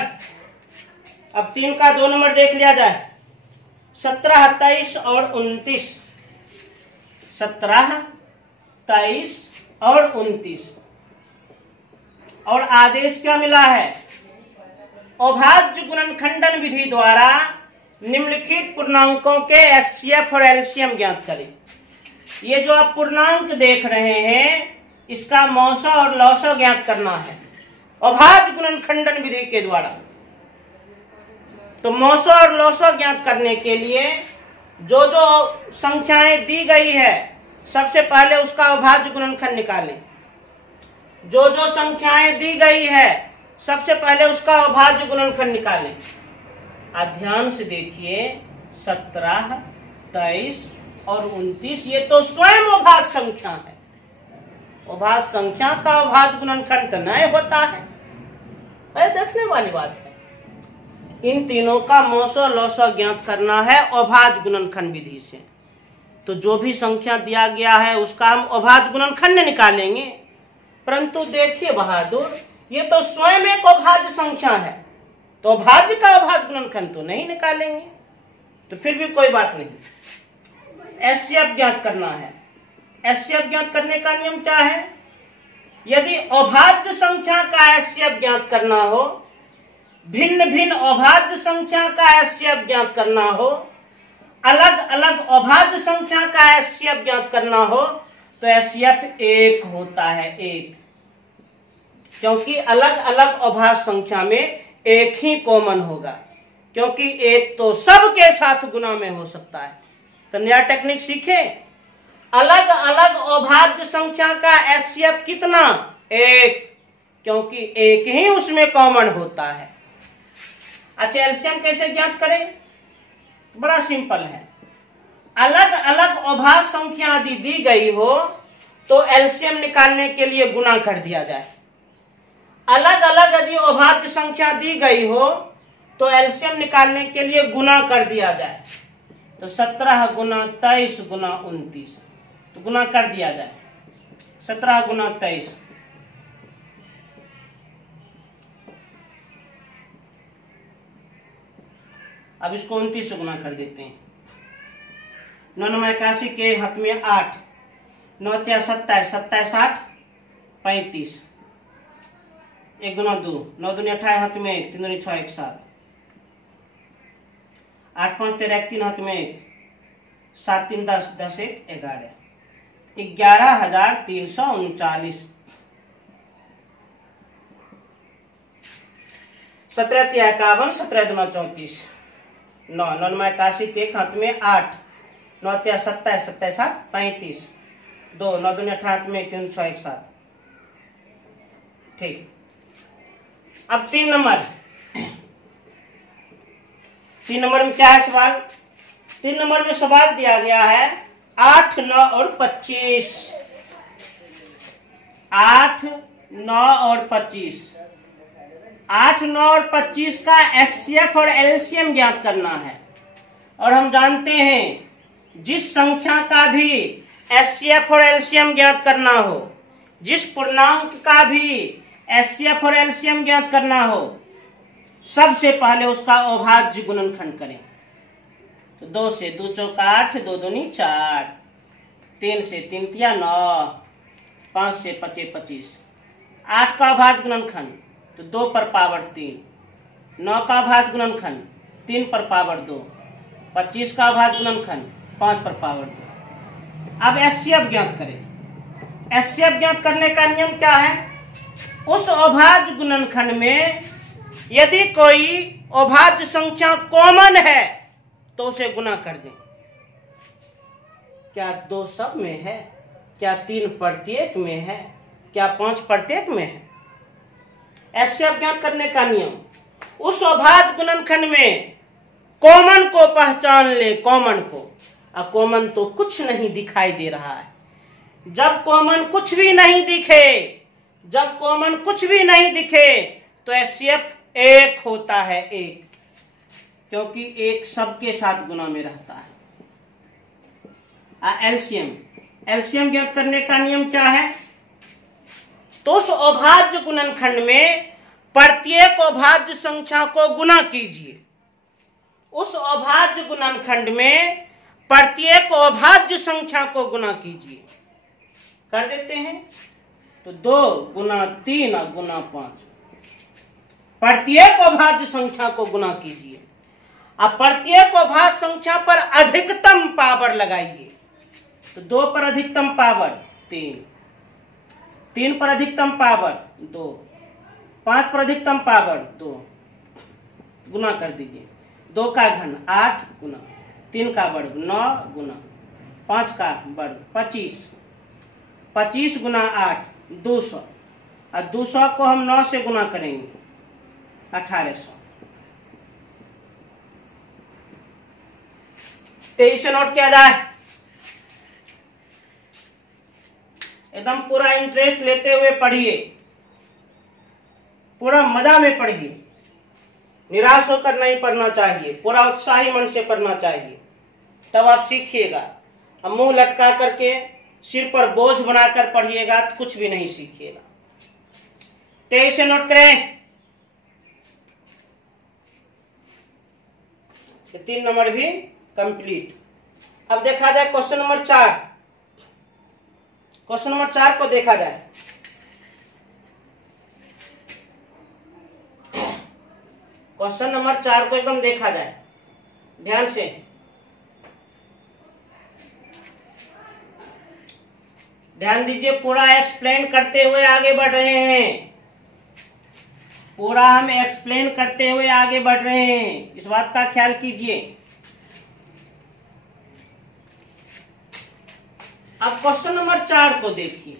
अब 3 का 2 नंबर देख लिया जाए। 17, 23 और 29। 17, 23 और 29। और आदेश क्या मिला है? अभाज्य गुणनखंडन विधि द्वारा निम्नलिखित पूर्णांकों के एचसीएफ और एलसीएम ज्ञात करें। ये जो आप पूर्णांक देख रहे हैं, इसका मौसा और लौसा ज्ञात करना है अभाज्य गुणनखंडन विधि के द्वारा। तो मौसा और लौसा ज्ञात करने के लिए जो जो संख्याएं दी गई है, सबसे पहले उसका अभाज्य गुणनखंड निकालें। जो जो संख्याएं दी गई है, सबसे पहले उसका अभाज्य गुणनखंड निकालें। ध्यान से देखिए, 17, 23 और 29 ये तो स्वयं अभाज्य संख्या है। अभाज्य संख्या का अभाज्य गुणनखंड तो नहीं होता है, देखने वाली बात है। इन तीनों का मौसा लौसा ज्ञात करना है अभाज्य गुणनखंड विधि से। तो जो भी संख्या दिया गया है उसका हम अभाज्य गुणनखंड निकालेंगे। परंतु देखिए बहादुर, ये तो स्वयं एक अभाज्य संख्या है, तो अभाज्य का अभाज्य गुणनखंड तो नहीं निकालेंगे। तो फिर भी कोई बात नहीं, एचसीएफ ज्ञात करना है। एचसीएफ ज्ञात करने का नियम क्या है? यदि अभाज्य संख्या का एचसीएफ ज्ञात करना हो, भिन्न भिन्न अभाज्य संख्या का एचसीएफ ज्ञात करना हो, अलग अलग अभाज्य संख्या का एचसीएफ ज्ञात करना हो, तो एचसीएफ 1 होता है, 1। क्योंकि अलग अलग अभाज्य संख्या में एक ही कॉमन होगा, क्योंकि 1 तो सबके साथ गुना में हो सकता है। तो नया टेक्निक सीखें। अलग अलग अभाज्य संख्या का एचसीएफ कितना? 1, क्योंकि 1 ही उसमें कॉमन होता है। अच्छा, एलसीएम कैसे ज्ञात करें? बड़ा सिंपल है। अलग अलग अभाज्य संख्या यदि दी गई हो तो एलसीएम निकालने के लिए गुणा कर दिया जाए। अलग अलग यदि अभाज्य संख्या दी गई हो तो एलसीएम निकालने के लिए गुणा कर दिया जाए। तो 17 गुना 23 गुना 29, तो गुना कर दिया जाए। 17 गुना 23, अब इसको 29 से गुना कर देते हैं। 9 9 81 के हाथ में 8, 9 3 27, 27 8 35, 1 गुना 2, 9 दूनी 28 हाथ में 1, 3 दूनी 6 1 7, 8 5 13 3 हाथ में 1, 7 3 10, 10 1 11, 11,339। 17 3 51, 17 दूना 34, 9 9 9 81 के हाथ में 8, 9 3 27, 27 8 35, 2 9 दूनी 28 में 3 6 1 7। ठीक। अब 3 नंबर, 3 नंबर में क्या है सवाल? 3 नंबर में सवाल दिया गया है 8 9 और 25। 8 9 और 25, 8, 9 और 25 का एचसीएफ और एलसीएम ज्ञात करना है। और हम जानते हैं जिस संख्या का भी एचसीएफ और एलसीएम ज्ञात करना हो, जिस पूर्णांक का भी एचसीएफ और एलसीएम ज्ञात करना हो, सबसे पहले उसका अभाज्य गुणनखंड करें। तो 2 से 2 चौका 8, 2 दूनी 4, 3 से 3 तिया 9, 5 से 5 25। 8 का अभाज्य गुणनखंड तो 2 पर पावर 3, 9 का अभाज्य गुणनखंड 3 पर पावर 2, 25 का अभाज्य गुणनखंड 5 पर पावर 2। अब एचसीएफ ज्ञात करें। एचसीएफ ज्ञात करने का नियम क्या है? उस अभाज्य गुणनखंड में यदि कोई अभाज्य संख्या कॉमन है तो उसे गुना कर दें। क्या 2 सब में है? क्या 3 प्रत्येक में है? क्या 5 प्रत्येक में है? एचसीएफ ज्ञात करने का नियम, उस अभाज्य गुणनखंड में कॉमन को पहचान ले, कॉमन को। अब कॉमन तो कुछ नहीं दिखाई दे रहा है। जब कॉमन कुछ भी नहीं दिखे, जब कॉमन कुछ भी नहीं दिखे तो एचसीएफ 1 होता है, 1, क्योंकि 1 सबके साथ गुना में रहता है। एलसीएम, एलसीएम ज्ञात करने का नियम क्या है? तो उस अभाज्य गुणनखंड में प्रत्येक अभाज्य संख्या को गुना कीजिए। उस अभाज्य गुणनखंड में प्रत्येक अभाज्य संख्या को गुना कीजिए। कर देते हैं तो 2 गुना 3 और गुना 5। प्रत्येक अभाज्य संख्या को गुना कीजिए। अब प्रत्येक अभाज्य संख्या पर अधिकतम पावर लगाइए। तो 2 पर अधिकतम पावर 3, 3 पर अधिकतम पावर 2, 5 पर अधिकतम पावर 2, गुना कर दीजिए। 2 का घन 8 गुना 3 का वर्ग 9 गुना 5 का वर्ग 25, 25 गुना 8 200, और 200 को हम 9 से गुना करेंगे 1800। 23 से नोट किया जाए। एकदम पूरा इंटरेस्ट लेते हुए पढ़िए, पूरा मजा में पढ़िए। निराश होकर नहीं पढ़ना चाहिए, पूरा उत्साही मन से पढ़ना चाहिए, तब आप सीखिएगा। अब मुंह लटका करके सिर पर बोझ बनाकर पढ़िएगा तो कुछ भी नहीं सीखिएगा। 23 से नोट करें। 3 नंबर भी कंप्लीट। अब देखा जाए क्वेश्चन नंबर 4। क्वेश्चन नंबर 4 को देखा जाए। क्वेश्चन नंबर 4 को एकदम देखा जाए ध्यान से। ध्यान दीजिए, पूरा एक्सप्लेन करते हुए आगे बढ़ रहे हैं। पूरा हम एक्सप्लेन करते हुए आगे बढ़ रहे हैं, इस बात का ख्याल कीजिए। अब क्वेश्चन नंबर 4 को देखिए।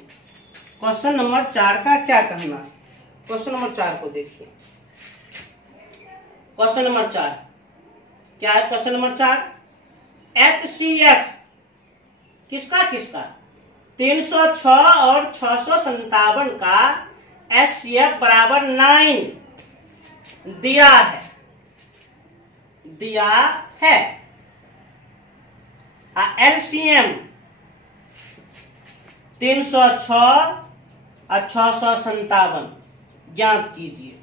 क्वेश्चन नंबर 4 का क्या कहना है? क्वेश्चन नंबर 4 को देखिए। क्वेश्चन नंबर 4 क्या है? क्वेश्चन नंबर 4 HCF किसका किसका 306 और 657 का HCF बराबर 9 दिया है, दिया है। LCM 306 और 657 ज्ञात कीजिए।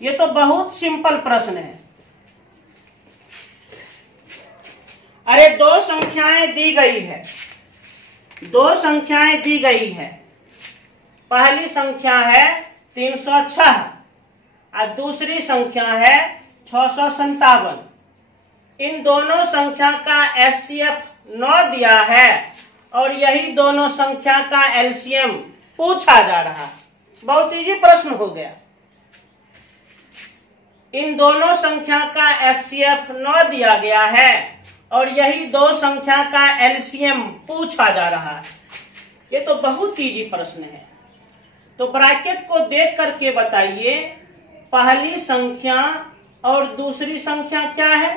ये तो बहुत सिंपल प्रश्न है। अरे 2 संख्याएं दी गई है, 2 संख्याएं दी गई है। पहली संख्या है 306 और दूसरी संख्या है 657। इन दोनों संख्या का HCF 9 दिया है और यही दोनों संख्या का LCM पूछा जा रहा है। बहुत इजी प्रश्न हो गया। इन दोनों संख्या का HCF 9 दिया गया है और यही 2 संख्या का LCM पूछा जा रहा है। ये तो बहुत इजी प्रश्न है। तो ब्रैकेट को देख करके बताइए पहली संख्या और दूसरी संख्या क्या है।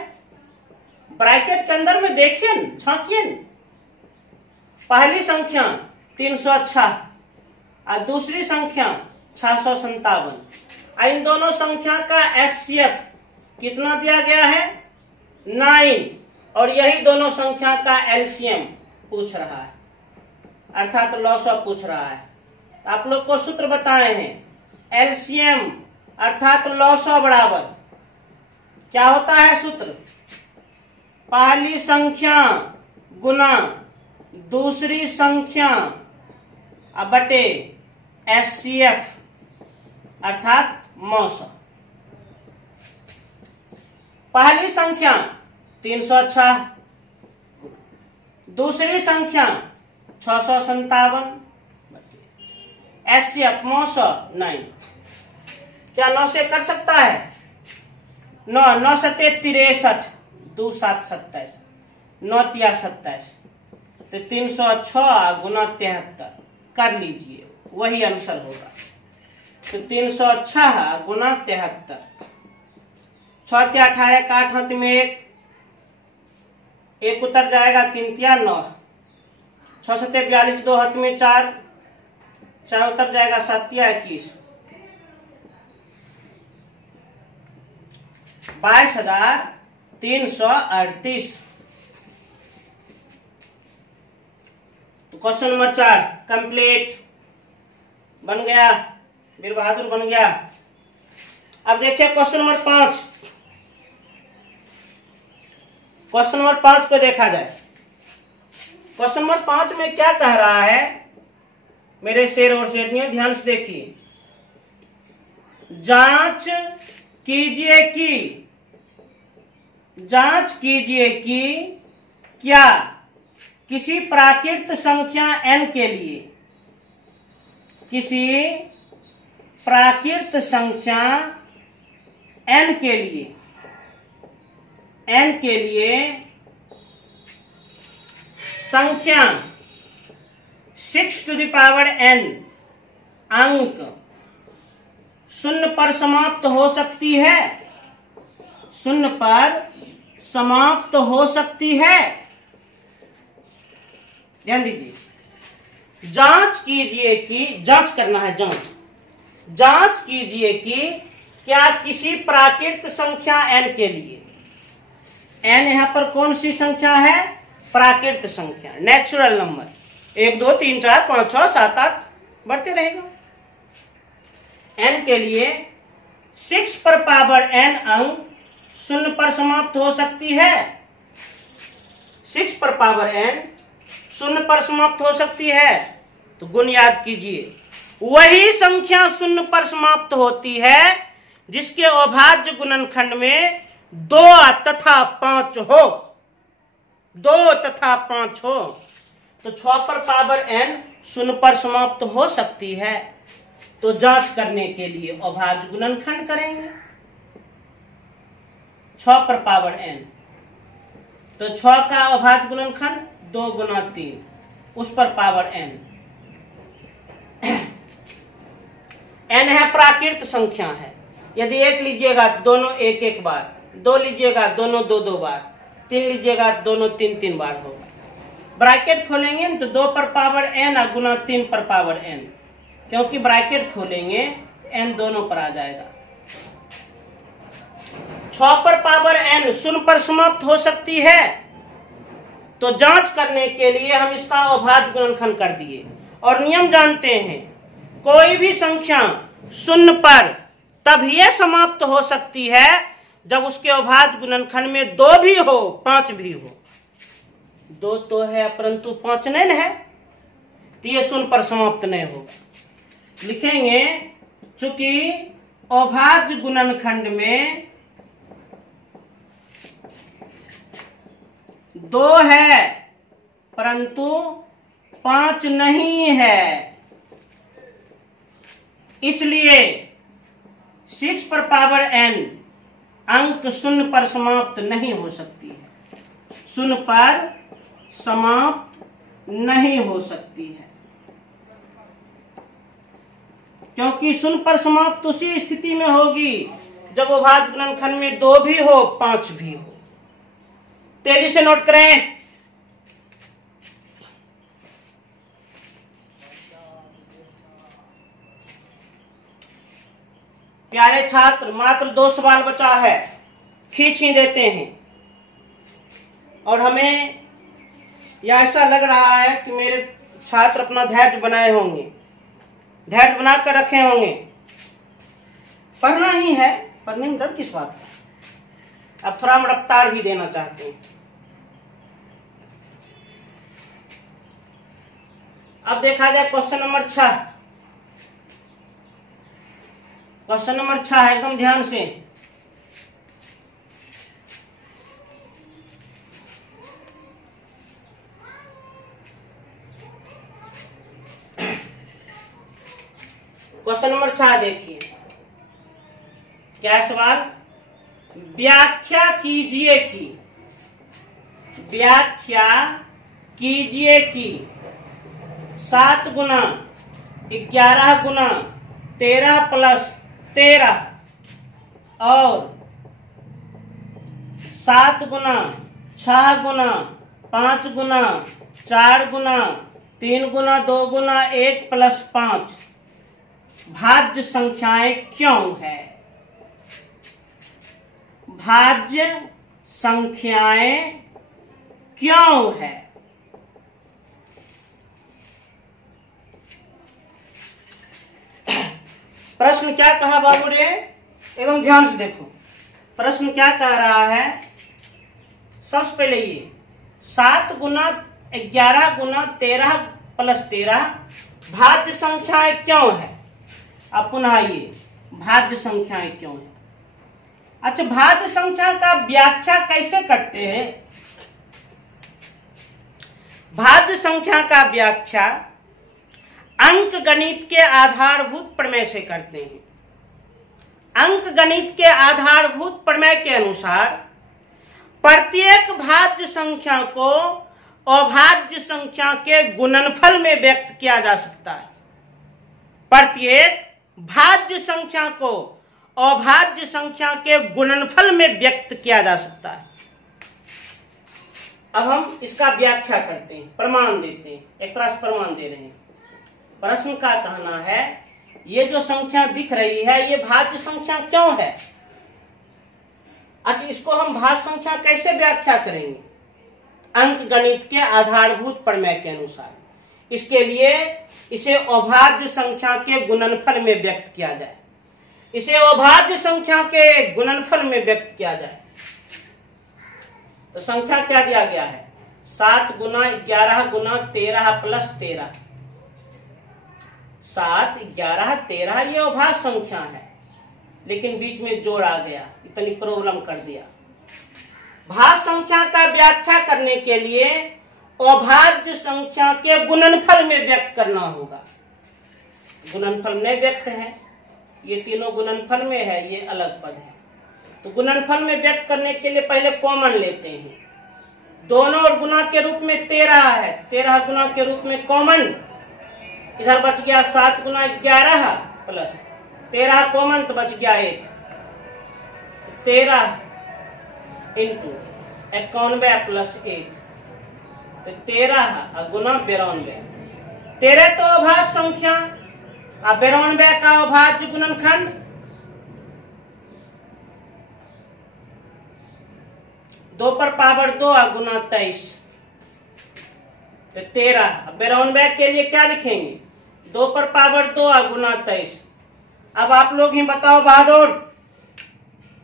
ब्रैकेट के अंदर में देखिए न, झांकिए न। पहली संख्या 306 और दूसरी संख्या 657। इन दोनों संख्या का एचसीएफ कितना दिया गया है? 9। और यही दोनों संख्या का एलसीएम पूछ रहा है, अर्थात लॉसअ पूछ रहा है। आप लोग को सूत्र बताए हैं। एलसीएम अर्थात लॉसअ बराबर क्या होता है सूत्र? पहली संख्या गुना दूसरी संख्या बटे एचसीएफ अर्थात मौसा। पहली संख्या 306, दूसरी संख्या 657, एचसीएफ मौसा 9। क्या 9 से कर सकता है? 9 सते 63, 2 7 27, 9 तिया 27, तो 306 गुना 73 कर लीजिए, वही आंसर होगा। तो 306 गुना 73, 6 तिया 18 का 8 हाथ में एक उतर जाएगा, 3 तिया 9, 6 सते 42, 2 हाथ में 4 उतर जाएगा, 7 तिया 21, 22,338। तो क्वेश्चन नंबर 4 कंप्लीट बन गया, वीर बहादुर बन गया। अब देखिए क्वेश्चन नंबर 5। क्वेश्चन नंबर 5 को देखा जाए। क्वेश्चन नंबर 5 में क्या कह रहा है मेरे शेर और शेरनियों, ध्यान से देखिए। जांच कीजिए कि क्या किसी प्राकृत संख्या n के लिए, किसी प्राकृत संख्या n के लिए संख्या 6 to the power n अंक 0 पर समाप्त हो सकती है, 0 पर समाप्त हो सकती है। ध्यान दीजिए। जांच कीजिए कि, जांच करना है, जांच कीजिए कि क्या किसी प्राकृत संख्या n के लिए, n यहां पर कौन सी संख्या है? प्राकृत संख्या, नेचुरल नंबर, 1 2 3 4 5 6 7 8 बढ़ते रहेगा। n के लिए 6 पर पावर n अंक 0 पर समाप्त हो सकती है। 6 पर पावर n 0 पर समाप्त हो सकती है, तो गुण याद कीजिए। वही संख्या 0 पर समाप्त होती है जिसके अभाज्य गुणनखंड में 2 तथा 5 हो, 2 तथा 5 हो। तो 6 पर पावर n 0 पर समाप्त हो सकती है, तो जांच करने के लिए अभाज्य गुणनखंड करेंगे। 6 पर पावर n, तो 6 का अभाज्य गुणनखंड 2 गुना 3, उस पर पावर n। n है प्राकृत संख्या है। यदि 1 लीजिएगा दोनों 1 1 बार, 2 लीजिएगा दोनों 2 2 बार, 3 लीजिएगा दोनों 3 3 बार होगा। ब्रैकेट खोलेंगे तो 2 पर पावर n गुना 3 पर पावर n, क्योंकि ब्रैकेट खोलेंगे n दोनों पर आ जाएगा। 6 पर पावर n 0 पर समाप्त हो सकती है, तो जांच करने के लिए हम इसका अभाज्य गुणनखंड कर दिए। और नियम जानते हैं, कोई भी संख्या 0 पर तभी समाप्त हो सकती है जब उसके अभाज्य गुणनखंड में 2 भी हो 5 भी हो। 2 तो है परंतु 5 नहीं है, तो ये 0 पर समाप्त नहीं होगा। लिखेंगे चूंकि अभाज्य गुणनखंड में 2 है परंतु 5 नहीं है, इसलिए 6 पर पावर n अंक 0 पर समाप्त नहीं हो सकती है, 0 पर समाप्त नहीं हो सकती है। क्योंकि 0 पर समाप्त उसी स्थिति में होगी जब अभाज्य गुणनखंड में 2 भी हो 5 भी हो। तेजी से नोट करें। प्यारे छात्र, मात्र 2 सवाल बचा है, खींच ही देते हैं। और हमें यह ऐसा लग रहा है कि मेरे छात्र अपना धैर्य बनाए होंगे, धैर्य बनाकर रखे होंगे। पढ़ना ही है, पढ़ने में डर किस बात का। अब थोड़ा हम रफ्तार भी देना चाहते हैं। अब देखा जाए क्वेश्चन नंबर 6। क्वेश्चन नंबर 6 है, एकदम ध्यान से। क्वेश्चन नंबर 6 देखिए, क्या है सवाल। व्याख्या कीजिए कि, व्याख्या कीजिए कि 7 गुना 11 गुना 13 प्लस 13 और 7 गुना 6 गुना 5 गुना 4 गुना 3 गुना 2 गुना 1 प्लस 5 भाज्य संख्याएं क्यों है। भाज्य संख्याएं क्यों है। प्रश्न क्या कहा बाबू रे, एकदम ध्यान से देखो। प्रश्न क्या कह रहा है। सबसे पहले ये 7 गुना 11 गुना 13 प्लस 13 भाज्य संख्याएं क्यों है। अब पुनः ये भाज्य संख्याएं क्यों है। अच्छा, भाज्य संख्या का व्याख्या कैसे करते हैं। भाज्य संख्या का व्याख्या अंक गणित के आधारभूत प्रमेय से करते हैं। अंक गणित के आधारभूत प्रमेय के अनुसार प्रत्येक भाज्य संख्या को अभाज्य संख्या के गुणनफल में व्यक्त किया जा सकता है। प्रत्येक भाज्य संख्या को अभाज्य संख्या के गुणनफल में व्यक्त किया जा सकता है। अब हम इसका व्याख्या करते हैं, प्रमाण देते हैं, एक तरह से प्रमाण दे रहे हैं। प्रश्न का कहना है, ये जो संख्या दिख रही है ये भाज्य संख्या क्यों है। अच्छा, इसको हम भाज्य संख्या कैसे व्याख्या करेंगे। अंक गणित के आधारभूत प्रमेय के अनुसार। इसके लिए इसे अभाज्य संख्या के गुणनफल में व्यक्त किया जाए। इसे अभाज्य संख्या के गुणनफल में व्यक्त किया जाए। तो संख्या क्या दिया गया है, 7 गुना 11 गुना 13 प्लस 13। 7 11 13 ये अभाज्य संख्या है, लेकिन बीच में जोड़ आ गया, इतनी प्रॉब्लम कर दिया। भाज्य संख्या का व्याख्या करने के लिए अभाज्य संख्या के गुणनफल में व्यक्त करना होगा। गुणनफल में व्यक्त है, ये तीनों गुणनफल में है, ये अलग पद है। तो गुणनफल में व्यक्त करने के लिए पहले कॉमन लेते हैं। दोनों और गुना के रूप में 13 है, 13 गुना के रूप में कॉमन, इधर बच गया 7 गुना 11 प्लस 13 कॉमन, तो बच गया 1। 13 इंटू 91 प्लस 1, तो 13 गुना 92। 13 तो अभाज्य संख्या, अब 92 का अभाज्य गुणनखंड। 2 पर पावर 2 गुना 23, तो 13। अब 92 के लिए क्या लिखेंगे, 2 पर पावर 2 गुना 23। अब आप लोग ही बताओ बहादुर,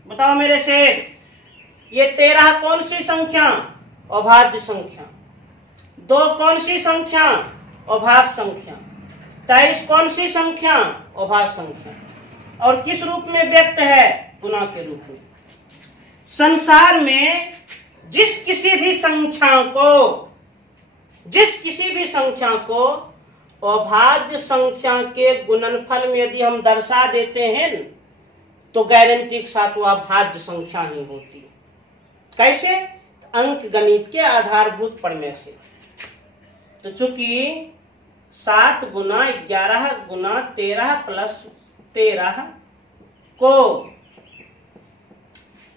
बताओ मेरे से, ये 13 कौन सी संख्या, अभाज्य संख्या। 2 कौन सी संख्या, अभाज्य संख्या। 23 कौन सी संख्या, अभाज्य संख्या। और किस रूप में व्यक्त है, गुना के रूप में। संसार में जिस किसी भी संख्या को अभाज्य संख्या के गुणनफल में यदि हम दर्शा देते हैं तो गारंटी के साथ वह भाज्य संख्या ही होती है। कैसे, अंक गणित के आधारभूत प्रमेय से। तो चूंकि 7 गुना 11 गुना 13 प्लस 13 को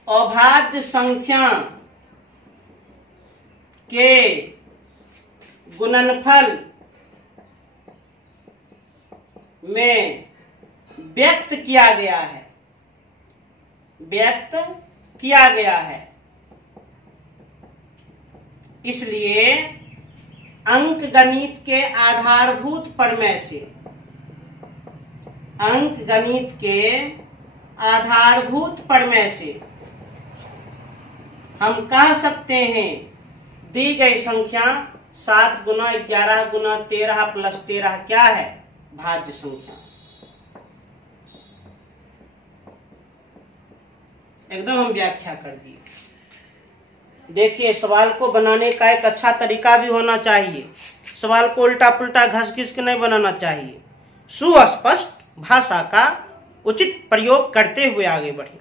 अभाज्य संख्या के गुणनफल में व्यक्त किया गया है, व्यक्त किया गया है। इसलिए अंकगणित के आधारभूत प्रमेय से, अंकगणित के आधारभूत प्रमेय से हम कह सकते हैं दी गई संख्या 7 गुना 11 गुना 13 प्लस 13 क्या है? भाज्य संख्या। एकदम हम व्याख्या कर दिए। देखिए, सवाल को बनाने का एक अच्छा तरीका भी होना चाहिए। सवाल को उल्टा पुल्टा घस घिस के नहीं बनाना चाहिए। सुस्पष्ट भाषा का उचित प्रयोग करते हुए आगे बढ़े।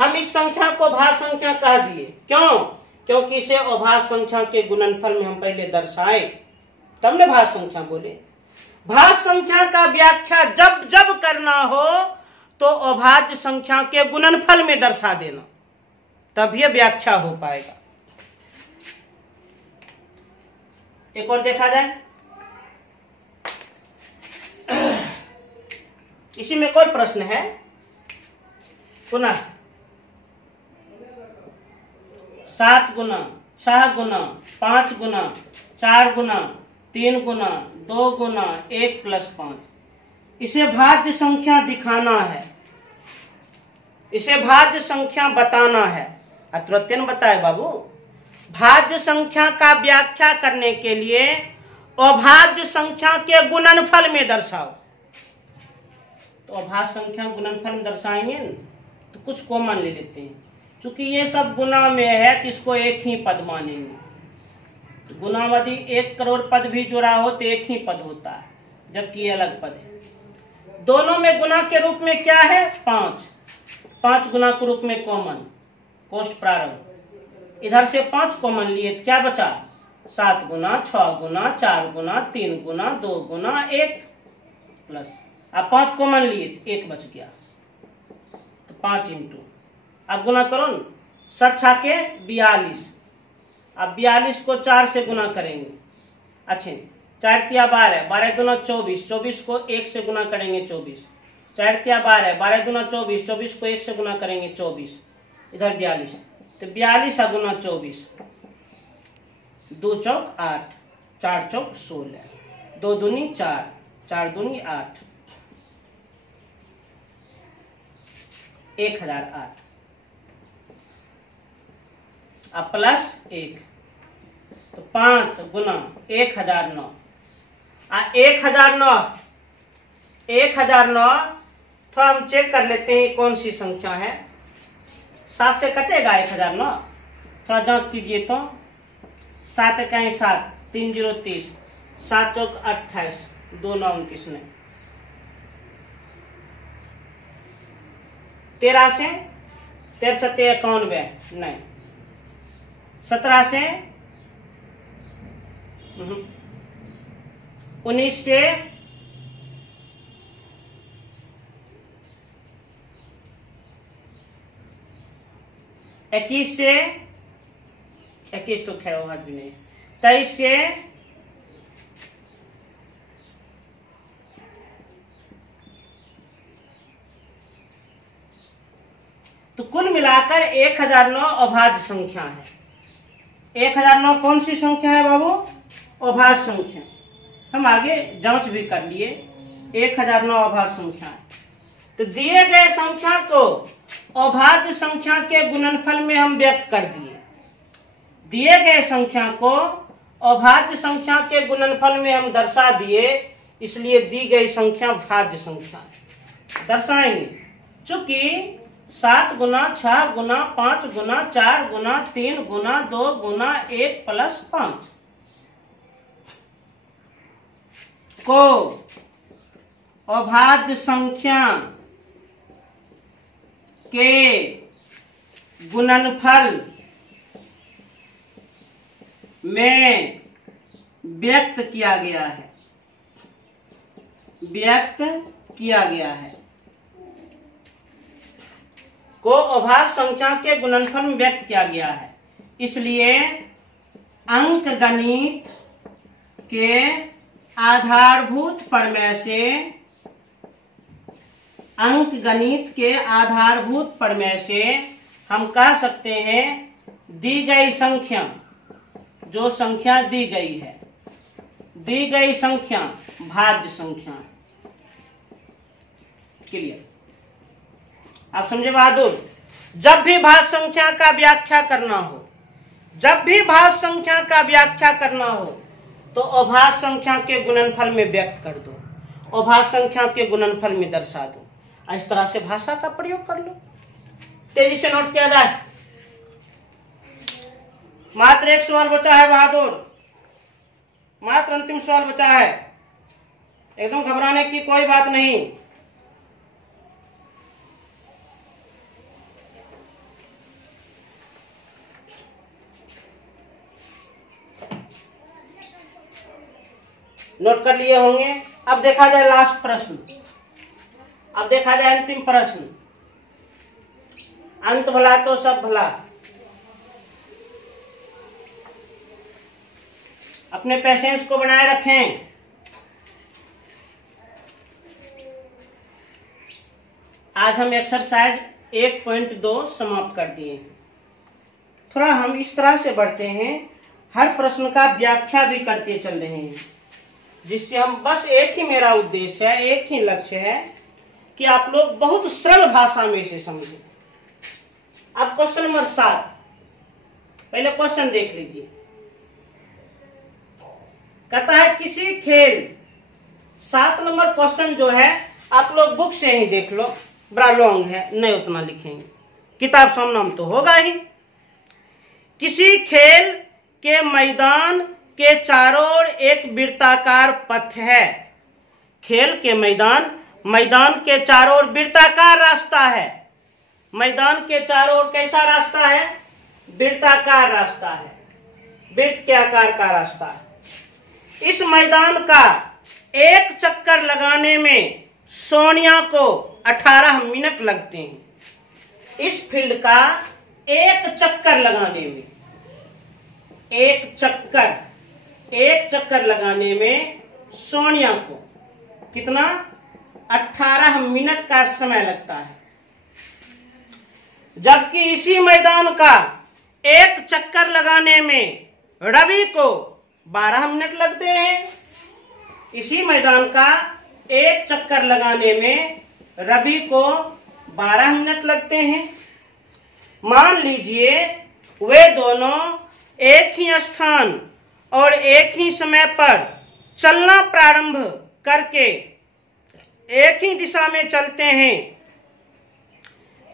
हम इस संख्या को भाज्य संख्या कह दिए। क्यों? क्योंकि इसे अभाज्य संख्या के गुणनफल में हम पहले दर्शाए, तब ने भाज्य संख्या बोले। भाज्य संख्या का व्याख्या जब जब करना हो तो अभाज्य संख्या के गुणनफल में दर्शा देना, तब यह व्याख्या हो पाएगा। एक और देखा जाए, इसी में कोई प्रश्न है? पुनः 7 गुना 6 गुना 5 गुना 4 गुना 3 गुना 2 गुना 1 प्लस 5, इसे भाज्य संख्या दिखाना है, इसे भाज्य संख्या बताना है। तुरंत न बताए बाबू। भाज्य संख्या का व्याख्या करने के लिए अभाज्य संख्या के गुणनफल में दर्शाओ। तो अभाज्य संख्या गुणनफल में दर्शाएंगे न, तो कुछ कॉमन ले लेते हैं। चूंकि ये सब गुना में है तो इसको एक ही पद मानेंगे। तो गुना यदि 1 करोड़ पद भी जुड़ा हो तो एक ही पद होता है, जबकि ये अलग पद है। दोनों में गुना के रूप में क्या है? 5 गुना के रूप में कॉमन, कोष्ठ प्रारंभ। इधर से 5 कॉमन लिए तो क्या बचा? 7 गुना 6 गुना 4 गुना 3 गुना 2 गुना 1 प्लस, अब 5 कॉमन लिए तो 1 बच गया, तो 5 इंटू, अब गुना करो न, 7 छाके 42। अब 42 को 4 से गुना करेंगे। अच्छा, 4 तिया 12, 12 गुना 24, 24 को 1 से गुना करेंगे 24, 4 तिया 12, 12 गुना 24, 24 को 1 से गुना करेंगे 24, इधर 42, तो 42 गुना 24, 2 चौक 8, 4 चौक 16, 2 दूनी 4, 4 दूनी 8, 1008। अब प्लस 1, तो 5 गुना 1009। 1009 थोड़ा हम चेक कर लेते हैं कौन सी संख्या है। 7 से कटेगा 1009, थोड़ा जांच कीजिए तो। 7 इकाई 7, 3 0 30, 7 चौक 28, 2 9 29 नहीं। 13 से 13 7 91 नहीं। 17 से 19 से 21 से 21 तो खैर वो भी नहीं। 23 से तो कुल मिलाकर 1009 अभाज्य संख्या है। 1009 कौन सी संख्या है बाबू? अभाज्य संख्या। हम आगे जांच भी कर लिए, 1009 अभाज्य संख्या है। तो दिए गए संख्या को अभाज्य संख्या के गुणनफल में हम व्यक्त कर दिए। दिए गए संख्या को अभाज्य संख्या के गुणनफल में हम दर्शा दिए, इसलिए दी गई संख्या भाज्य संख्या है। दर्शाएंगे, चूंकि 7 गुना 6 गुना 5 गुना 4 गुना 3 गुना 2 गुना 1 प्लस 5 को अभाज्य संख्या के गुणनफल में व्यक्त किया गया है। व्यक्त किया गया है को अभाज्य संख्या के गुणनफल में व्यक्त किया गया है। इसलिए अंकगणित के आधारभूत प्रमेय से अंक गणित के आधारभूत प्रमेय से हम कह सकते हैं दी गई संख्या, जो संख्या दी गई है, दी गई संख्या भाज्य संख्या। क्लियर? आप समझे बहादुर? जब भी भाज्य संख्या का व्याख्या करना हो, जब भी भाज्य संख्या का व्याख्या करना हो तो अभाज्य संख्या के गुणनफल में व्यक्त कर दो, अभाज्य संख्या के गुणनफल में दर्शा दो। इस तरह से भाषा का प्रयोग कर लो। तेजी से नोट किया जाए। मात्र एक सवाल बचा है बहादुर, मात्र अंतिम सवाल बचा है। एकदम घबराने की कोई बात नहीं। नोट कर लिए होंगे। अब देखा जाए लास्ट प्रश्न, अब देखा जाए अंतिम प्रश्न। अंत भला तो सब भला। अपने पेशेंस को बनाए रखें। आज हम एक्सरसाइज 1.2 समाप्त कर दिए। थोड़ा हम इस तरह से बढ़ते हैं, हर प्रश्न का व्याख्या भी करते चल रहे हैं, जिससे हम बस एक ही मेरा उद्देश्य है, एक ही लक्ष्य है कि आप लोग बहुत सरल भाषा में इसे समझें। अब क्वेश्चन नंबर 7, पहले क्वेश्चन देख लीजिए। कहता है किसी खेल, 7 नंबर क्वेश्चन जो है आप लोग बुक से ही देख लो, बड़ा लॉन्ग है, नहीं उतना लिखेंगे, किताब सामने तो होगा ही। किसी खेल के मैदान के चारों ओर एक वृत्ताकार पथ है। खेल के मैदान के चारों ओर वृत्ताकार रास्ता है। मैदान के चारों ओर कैसा रास्ता है? वृत्ताकार रास्ता है, वृत्त के आकार का रास्ता है। इस मैदान का एक चक्कर लगाने में सोनिया को 18 मिनट लगते हैं। इस फील्ड का एक चक्कर लगाने में, एक चक्कर लगाने में सोनिया को कितना? 18 मिनट का समय लगता है। जबकि इसी मैदान का एक चक्कर लगाने में रवि को 12 मिनट लगते हैं। इसी मैदान का एक चक्कर लगाने में रवि को 12 मिनट लगते हैं। मान लीजिए वे दोनों एक ही स्थान और एक ही समय पर चलना प्रारंभ करके एक ही दिशा में चलते हैं,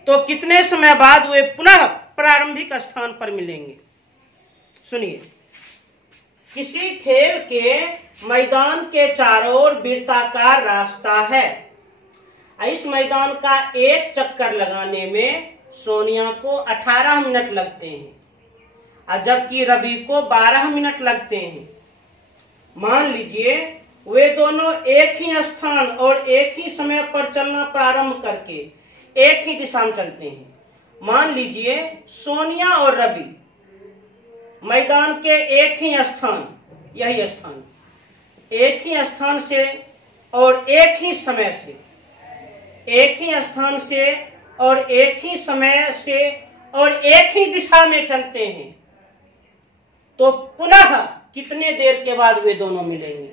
तो कितने समय बाद वे पुनः प्रारंभिक स्थान पर मिलेंगे? सुनिए, किसी खेल के मैदान के चारों ओर वृत्ताकार रास्ता है। इस मैदान का एक चक्कर लगाने में सोनिया को 18 मिनट लगते हैं, जबकि रवि को 12 मिनट लगते हैं। मान लीजिए वे दोनों एक ही स्थान और एक ही समय पर चलना प्रारंभ करके एक ही दिशा में चलते हैं। मान लीजिए सोनिया और रवि मैदान के एक ही स्थान, यही स्थान, एक ही स्थान से और एक ही समय से, एक ही स्थान से और एक ही समय से और एक ही दिशा में चलते हैं, तो पुनः कितने देर के बाद वे दोनों मिलेंगे?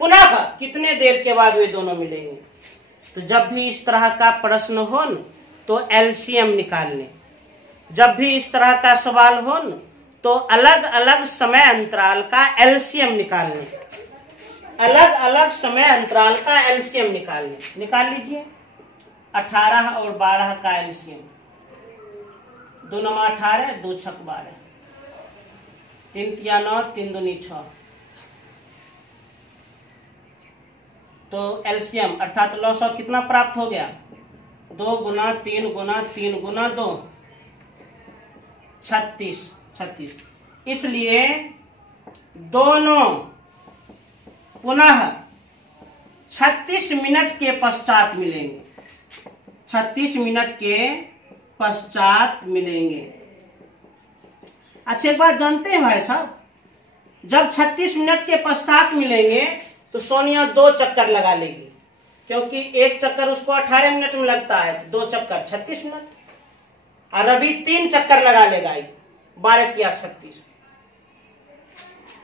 पुनः कितने देर के बाद वे दोनों मिलेंगे? तो जब भी इस तरह का प्रश्न हो न, तो एलसीएम निकाल लें। जब भी इस तरह का सवाल हो न, तो अलग अलग समय अंतराल का एलसीएम निकाल लें। अलग अलग समय अंतराल का एलसीएम निकाल लें। निकाल लीजिए 18 और 12 का एलसीएम। 2 9 18, 2 6 12, 3 3 9, 3 2 6। तो एलसीएम अर्थात लॉस ऑफ कितना प्राप्त हो गया? 2 गुना 3 गुना 3 गुना 2, 36। इसलिए दोनों पुनः 36 मिनट के पश्चात मिलेंगे। 36 मिनट के पश्चात मिलेंगे। अच्छा, एक बात जानते हैं भाई साहब, जब 36 मिनट के पश्चात मिलेंगे तो सोनिया 2 चक्कर लगा लेगी। क्योंकि एक चक्कर उसको 18 मिनट में लगता है, तो 2 चक्कर 36 मिनट, और अभी 3 चक्कर लगा लेगा 12 या 36।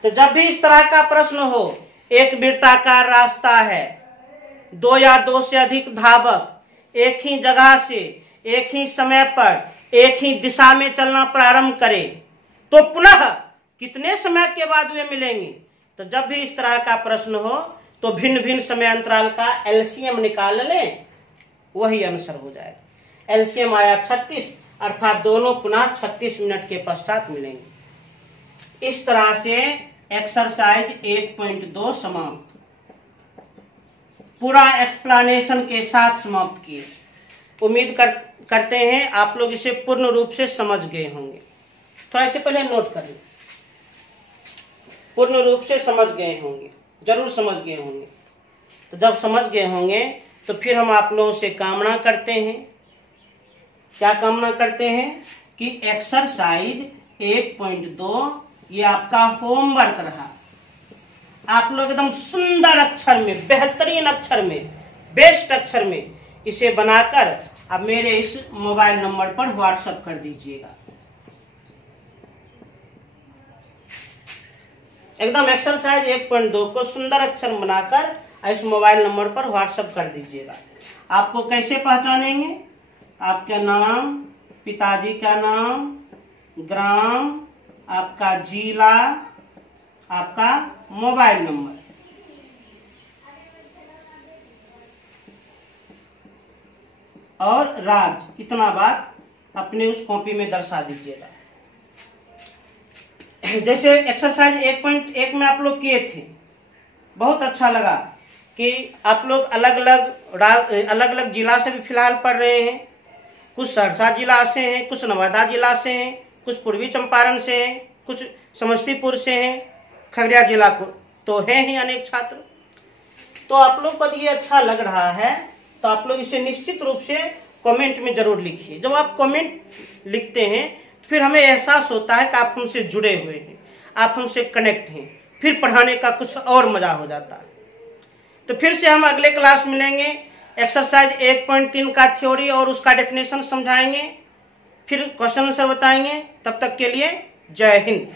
तो जब भी इस तरह का प्रश्न हो, एक वृत्ताकार रास्ता है, 2 या 2 से अधिक धावक एक ही जगह से एक ही समय पर एक ही दिशा में चलना प्रारंभ करें, तो पुनः कितने समय के बाद वे मिलेंगे। तो जब भी इस तरह का प्रश्न हो तो भिन्न भिन्न समय अंतराल का एलसीएम निकाल लें, वही आंसर हो जाएगा। एलसीएम आया 36, अर्थात दोनों पुनः 36 मिनट के पश्चात मिलेंगे। इस तरह से एक्सरसाइज 1.2 समाप्त। पूरा एक्सप्लेनेशन के साथ समाप्त किए। उम्मीद करते हैं आप लोग इसे पूर्ण रूप से समझ गए होंगे। थोड़ा इसे पहले नोट कर लें। पूर्ण रूप से समझ गए होंगे, जरूर समझ गए होंगे। तो जब समझ गए होंगे तो फिर हम आप लोगों से कामना करते हैं, क्या कामना करते हैं कि एक्सरसाइज 1.2 ये आपका होमवर्क रहा। आप लोग एकदम सुंदर अक्षर में, बेहतरीन अक्षर में, बेस्ट अक्षर में इसे बनाकर अब मेरे इस मोबाइल नंबर पर व्हाट्सएप कर दीजिएगा। एकदम एक्सरसाइज 1.2 को सुंदर अक्षर बनाकर इस मोबाइल नंबर पर व्हाट्सएप कर दीजिएगा। आपको कैसे पहचानेंगे? आपका नाम, पिताजी का नाम, ग्राम, आपका जिला, आपका मोबाइल नंबर, और राज्य, इतना बात अपने उस कॉपी में दर्शा दीजिएगा। जैसे एक्सरसाइज 1.1 में आप लोग किए थे, बहुत अच्छा लगा कि आप लोग अलग अलग जिला से भी फिलहाल पढ़ रहे हैं। कुछ सहरसा जिला से हैं, कुछ नवादा जिला से हैं, कुछ पूर्वी चंपारण से हैं, कुछ समस्तीपुर से हैं, खगड़िया जिला को तो है ही अनेक छात्र। तो आप लोग को ये अच्छा लग रहा है तो आप लोग इसे निश्चित रूप से कमेंट में जरूर लिखिए। जब आप कमेंट लिखते हैं तो फिर हमें एहसास होता है कि आप हमसे जुड़े हुए हैं, आप हमसे कनेक्ट हैं, फिर पढ़ाने का कुछ और मजा हो जाता है। तो फिर से हम अगले क्लास मिलेंगे, एक्सरसाइज 1.3 का थ्योरी और उसका डेफिनेशन समझाएंगे, फिर क्वेश्चन आंसर बताएंगे। तब तक के लिए जय हिंद।